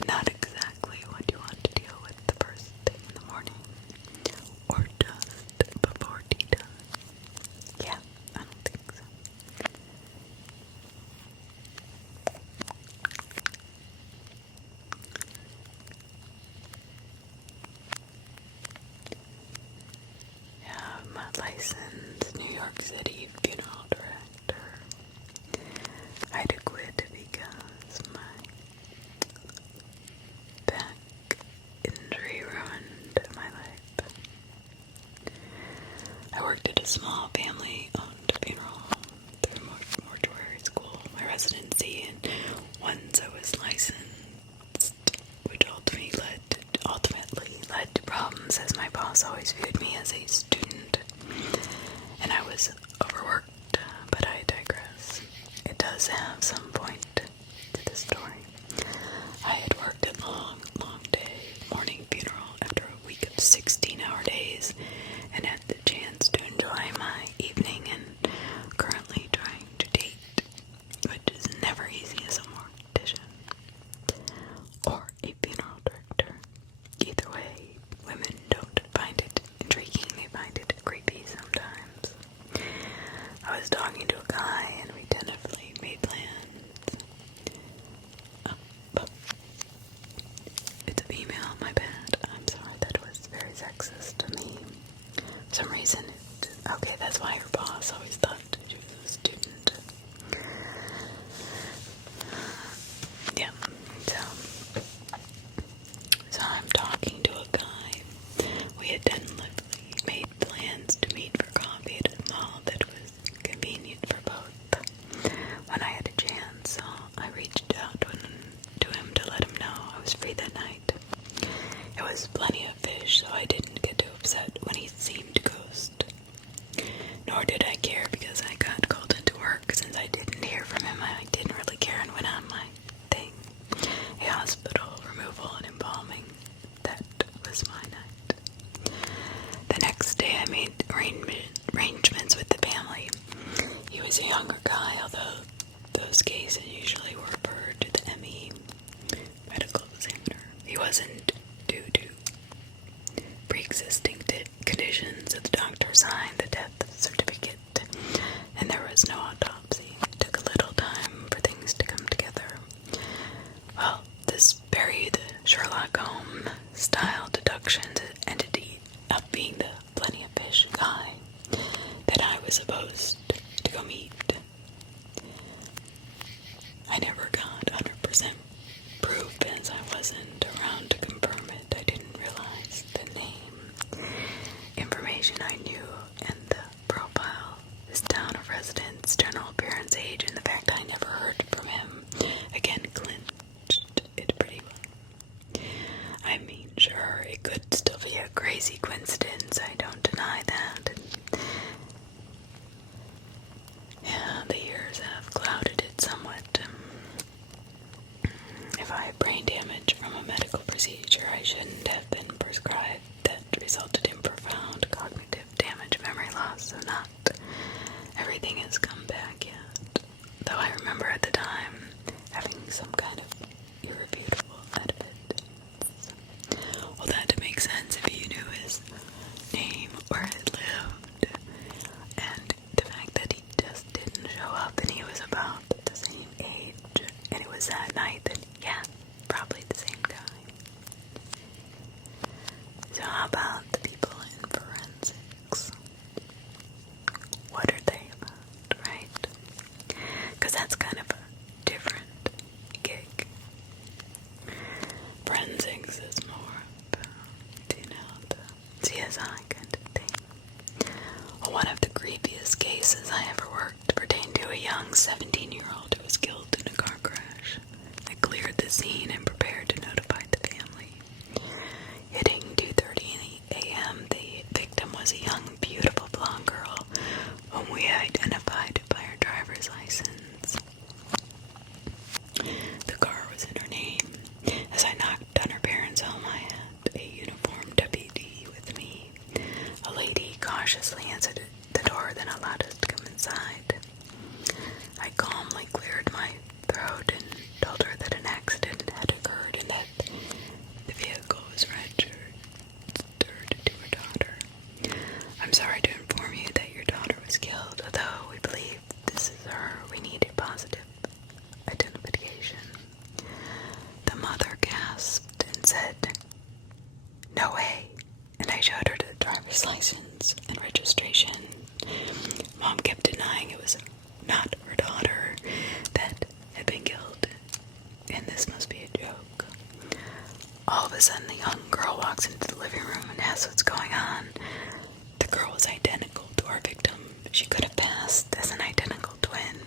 Not exactly what you want to deal with the first thing in the morning, or just before tea time. Yeah, I don't think so. Yeah, I'm a licensed New York City funeral director. I had to quit because my back injury ruined my life. I worked at a small family-owned funeral home through mortuary school, my residency, and once I was licensed, which ultimately led to problems, as my boss always viewed me as a student, and I was overworked, but I digress. It does have some point to the story. I had worked a long day morning funeral after a week of 16-hour days, and had the chance to enjoy my evening, and currently trying to date, which is never easy as a mortician or a funeral director. Either way, women don't find it intriguing, they find it creepy sometimes. I was talking to a guy and we tentatively made plans. It's a female, my bad. I'm sorry, that was very sexist to me. For some reason, okay, that's why her boss always thought she was a student. Yeah, so I'm talking to a guy. We had tentatively made plans to meet for coffee at a mall that was convenient for both. When I had a chance, so I reached out to him to let him know I was free that night. It was plenty of fish, so I didn't get too upset when he seemed to ghost. Nor did I care because I got called into work. Since I didn't hear from him, I didn't really care and went on my thing. A hospital, removal, and embalming. That was my night. The next day I made arrangements with the family. He was a younger guy, although those cases usually were referred to the ME, medical examiner. He wasn't due to pre-existing conditions, so the doctor signed the death certificate, and there was no autopsy. It took a little time for things to come together. Well, this very the Sherlock Holmes style deductions ended up being the plenty of fish guy that I was supposed to go meet. I never got 100% proof as I wasn't around to confirm it. I didn't realize the name, information I knew, and the profile, his town of residence, general appearance, age, and the fact I never heard from him again clinched it pretty well. I mean, sure, it could still be a crazy coincidence, I don't deny that. Yeah, the years have clouded it somewhat. If I have brain damage from a medical procedure I shouldn't have been prescribed that resulted in profound cognitive damage, memory loss, so not everything has come back yet. Though I remember at the time having some kind of irrefutable evidence. Well, that makes sense if you knew his name was that night, then yeah, probably the same guy. So how about the people in forensics? What are they about, right? Because that's kind of a different gig. Forensics is more about, the CSI kind of thing. Well, one of the creepiest cases I ever worked pertained to a young 17-year-old who was killed in a car crash. I cleared the scene and prepared to notify the family. Hitting 2:30 a.m., the victim was a young, beautiful blonde girl whom we identified by her driver's license. The car was in her name. As I knocked on her parents' home, I had a uniformed deputy with me. A lady cautiously answered the door, then allowed us to come inside. I calmly cleared my throat and told her that an accident had occurred and that the vehicle was registered to her daughter. I'm sorry to inform you that your daughter was killed. Although we believe this is her, we need a positive identification. The mother gasped and said, "No way," and I showed her the driver's license and registration. Mom kept denying it was not her daughter that had been killed, and this must be a joke. All of a sudden, the young girl walks into the living room and asks what's going on. The girl was identical to our victim. She could have passed as an identical twin.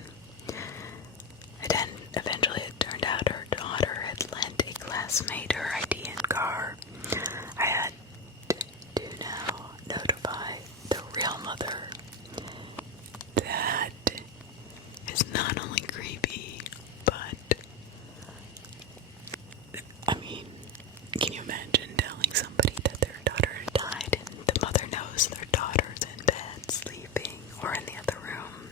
And then, eventually, it turned out her daughter had lent a classmate her ID and car. I had to now notify the real mother. That is not only creepy, but, I mean, can you imagine telling somebody that their daughter had died and the mother knows their daughter's in bed, sleeping, or in the other room?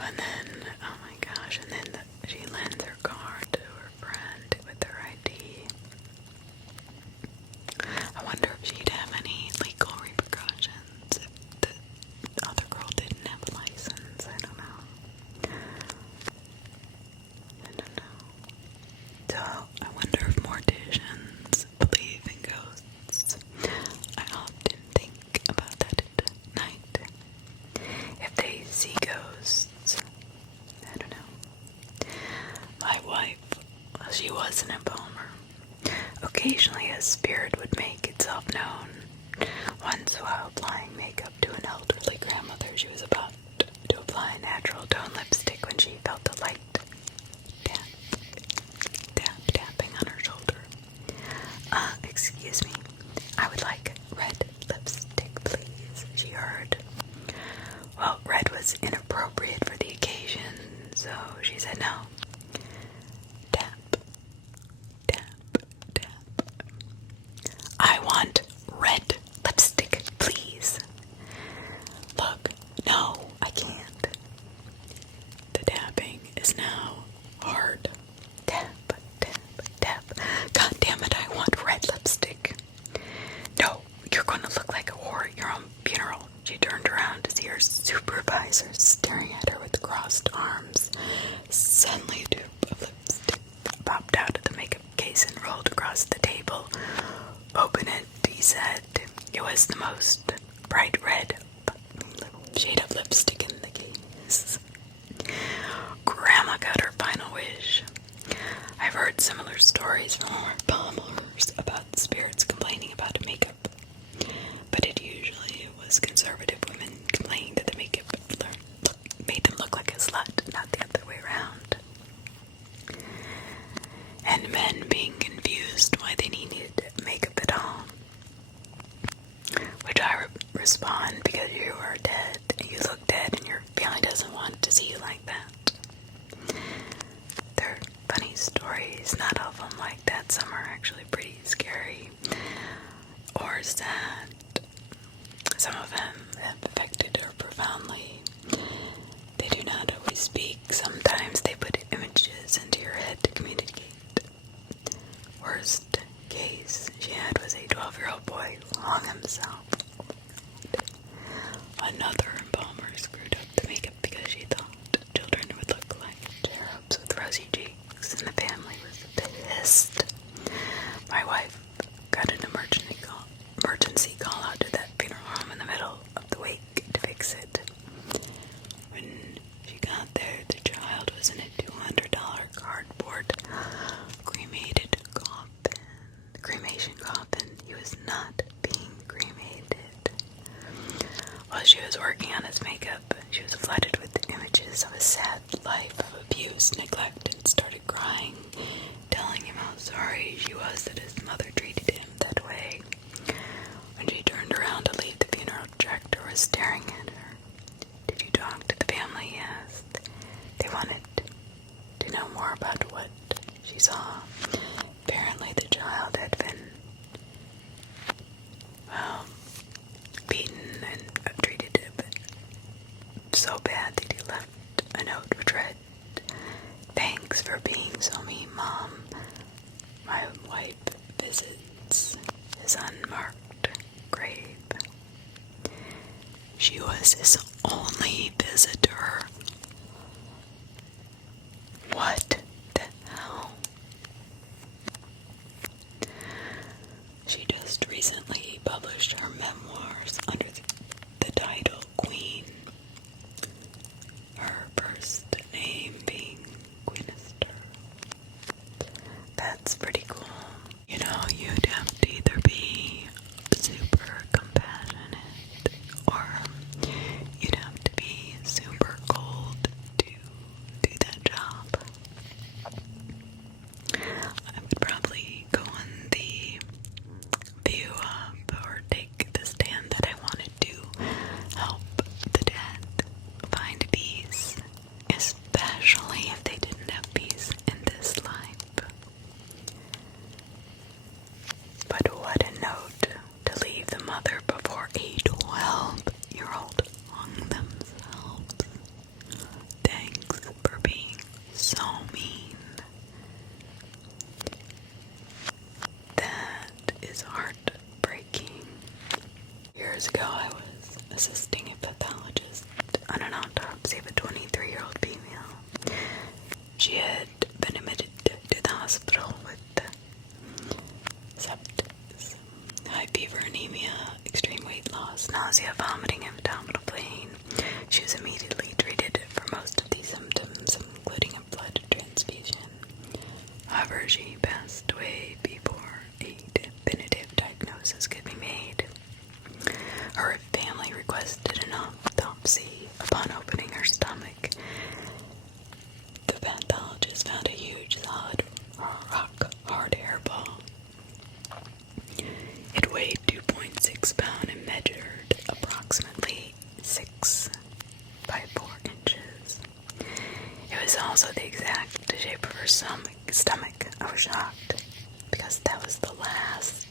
And then, oh my gosh, and then she lends her car to her friend with her ID. I wonder if she'd have any legal repercussions if the other girl didn't have a license. I don't know. So, I wonder if morticians believe in ghosts. I often think about that at night. If they see ghosts, I don't know. My wife, well, she was an embalmer. Occasionally a spirit would make itself known. Once while applying makeup to an elderly grandmother, she was about to apply natural tone lipstick when she felt a light tapping on her shoulder. Excuse me, I would like red lipstick, please, she heard. Well, red was inappropriate for the occasion, so she said no. Tap, tap, tap. I want red lipstick, please. Look, no, I can't. The tapping is now hard. Tap, tap, tap. God damn it, I want red lipstick. No, you're going to look like a whore at your own funeral. She turned around to see her supervisor staring at her with crossed arms. Suddenly, a tube of lipstick popped out of the makeup case and rolled across the table. Open it, he said. It was the most bright red shade of lipstick in the case. Grandma got her final wish. I've heard similar stories from our bombers about spirits complaining about makeup, but it usually was conservative women complaining that the makeup made them look like a slut, not the other way around. And men being confused why they needed makeup at all. Which I respond, because you are dead, and you look dead, and your family doesn't want to see you like that. They're funny stories, not all of them like that. Some are actually pretty scary or sad. Some of them have affected her profoundly. They do not always speak. Sometimes they put images into your head to communicate. Worst case she had was a 12-year-old boy who hung himself. Another embalmer screwed up the makeup because was in a $200 cardboard cremation coffin. He was not being cremated. While she was working on his makeup, she was flooded with images of a sad life of abuse, neglect, and started crying, telling him how sorry she was that his mother treated him that way. When she turned around to leave, the funeral director was staring at her. "Did you talk to the family?" he asked. They wanted to know more about what she saw. Apparently the child had been, beaten and treated so bad that he left a note which read, "Thanks for being so mean, Mom. My wife visits his unmarked grave." She was his only visitor. What the hell? She just recently published her memoirs under the title Queen, her first name being Queenister. That's pretty cool. You know, you'd have to either be super compassionate or you'd have to be super cold to do that job. I would probably go on the view up or take the stand that I wanted to help the dead find peace, especially if they didn't have peace in this life. But what a note to leave the mother before a 12-year-old hung themselves. Thanks for being so mean. That is heartbreaking. Years ago, I was assisting a pathologist on an autopsy of a 23-year-old female. She had been admitted to the hospital with sepsis, high fever, anemia, extreme weight loss, nausea, vomiting, and abdominal pain. She was immediately treated for most of these symptoms, including a blood transfusion. However, she passed away before a definitive diagnosis could be made. Her family requested an autopsy. Upon opening her stomach, the pathologist found a huge, solid, rock-hard hairball. It weighed 2.6 pounds and measured approximately 6 by 4 inches. It was also the exact shape of her stomach. I was shocked because that was the last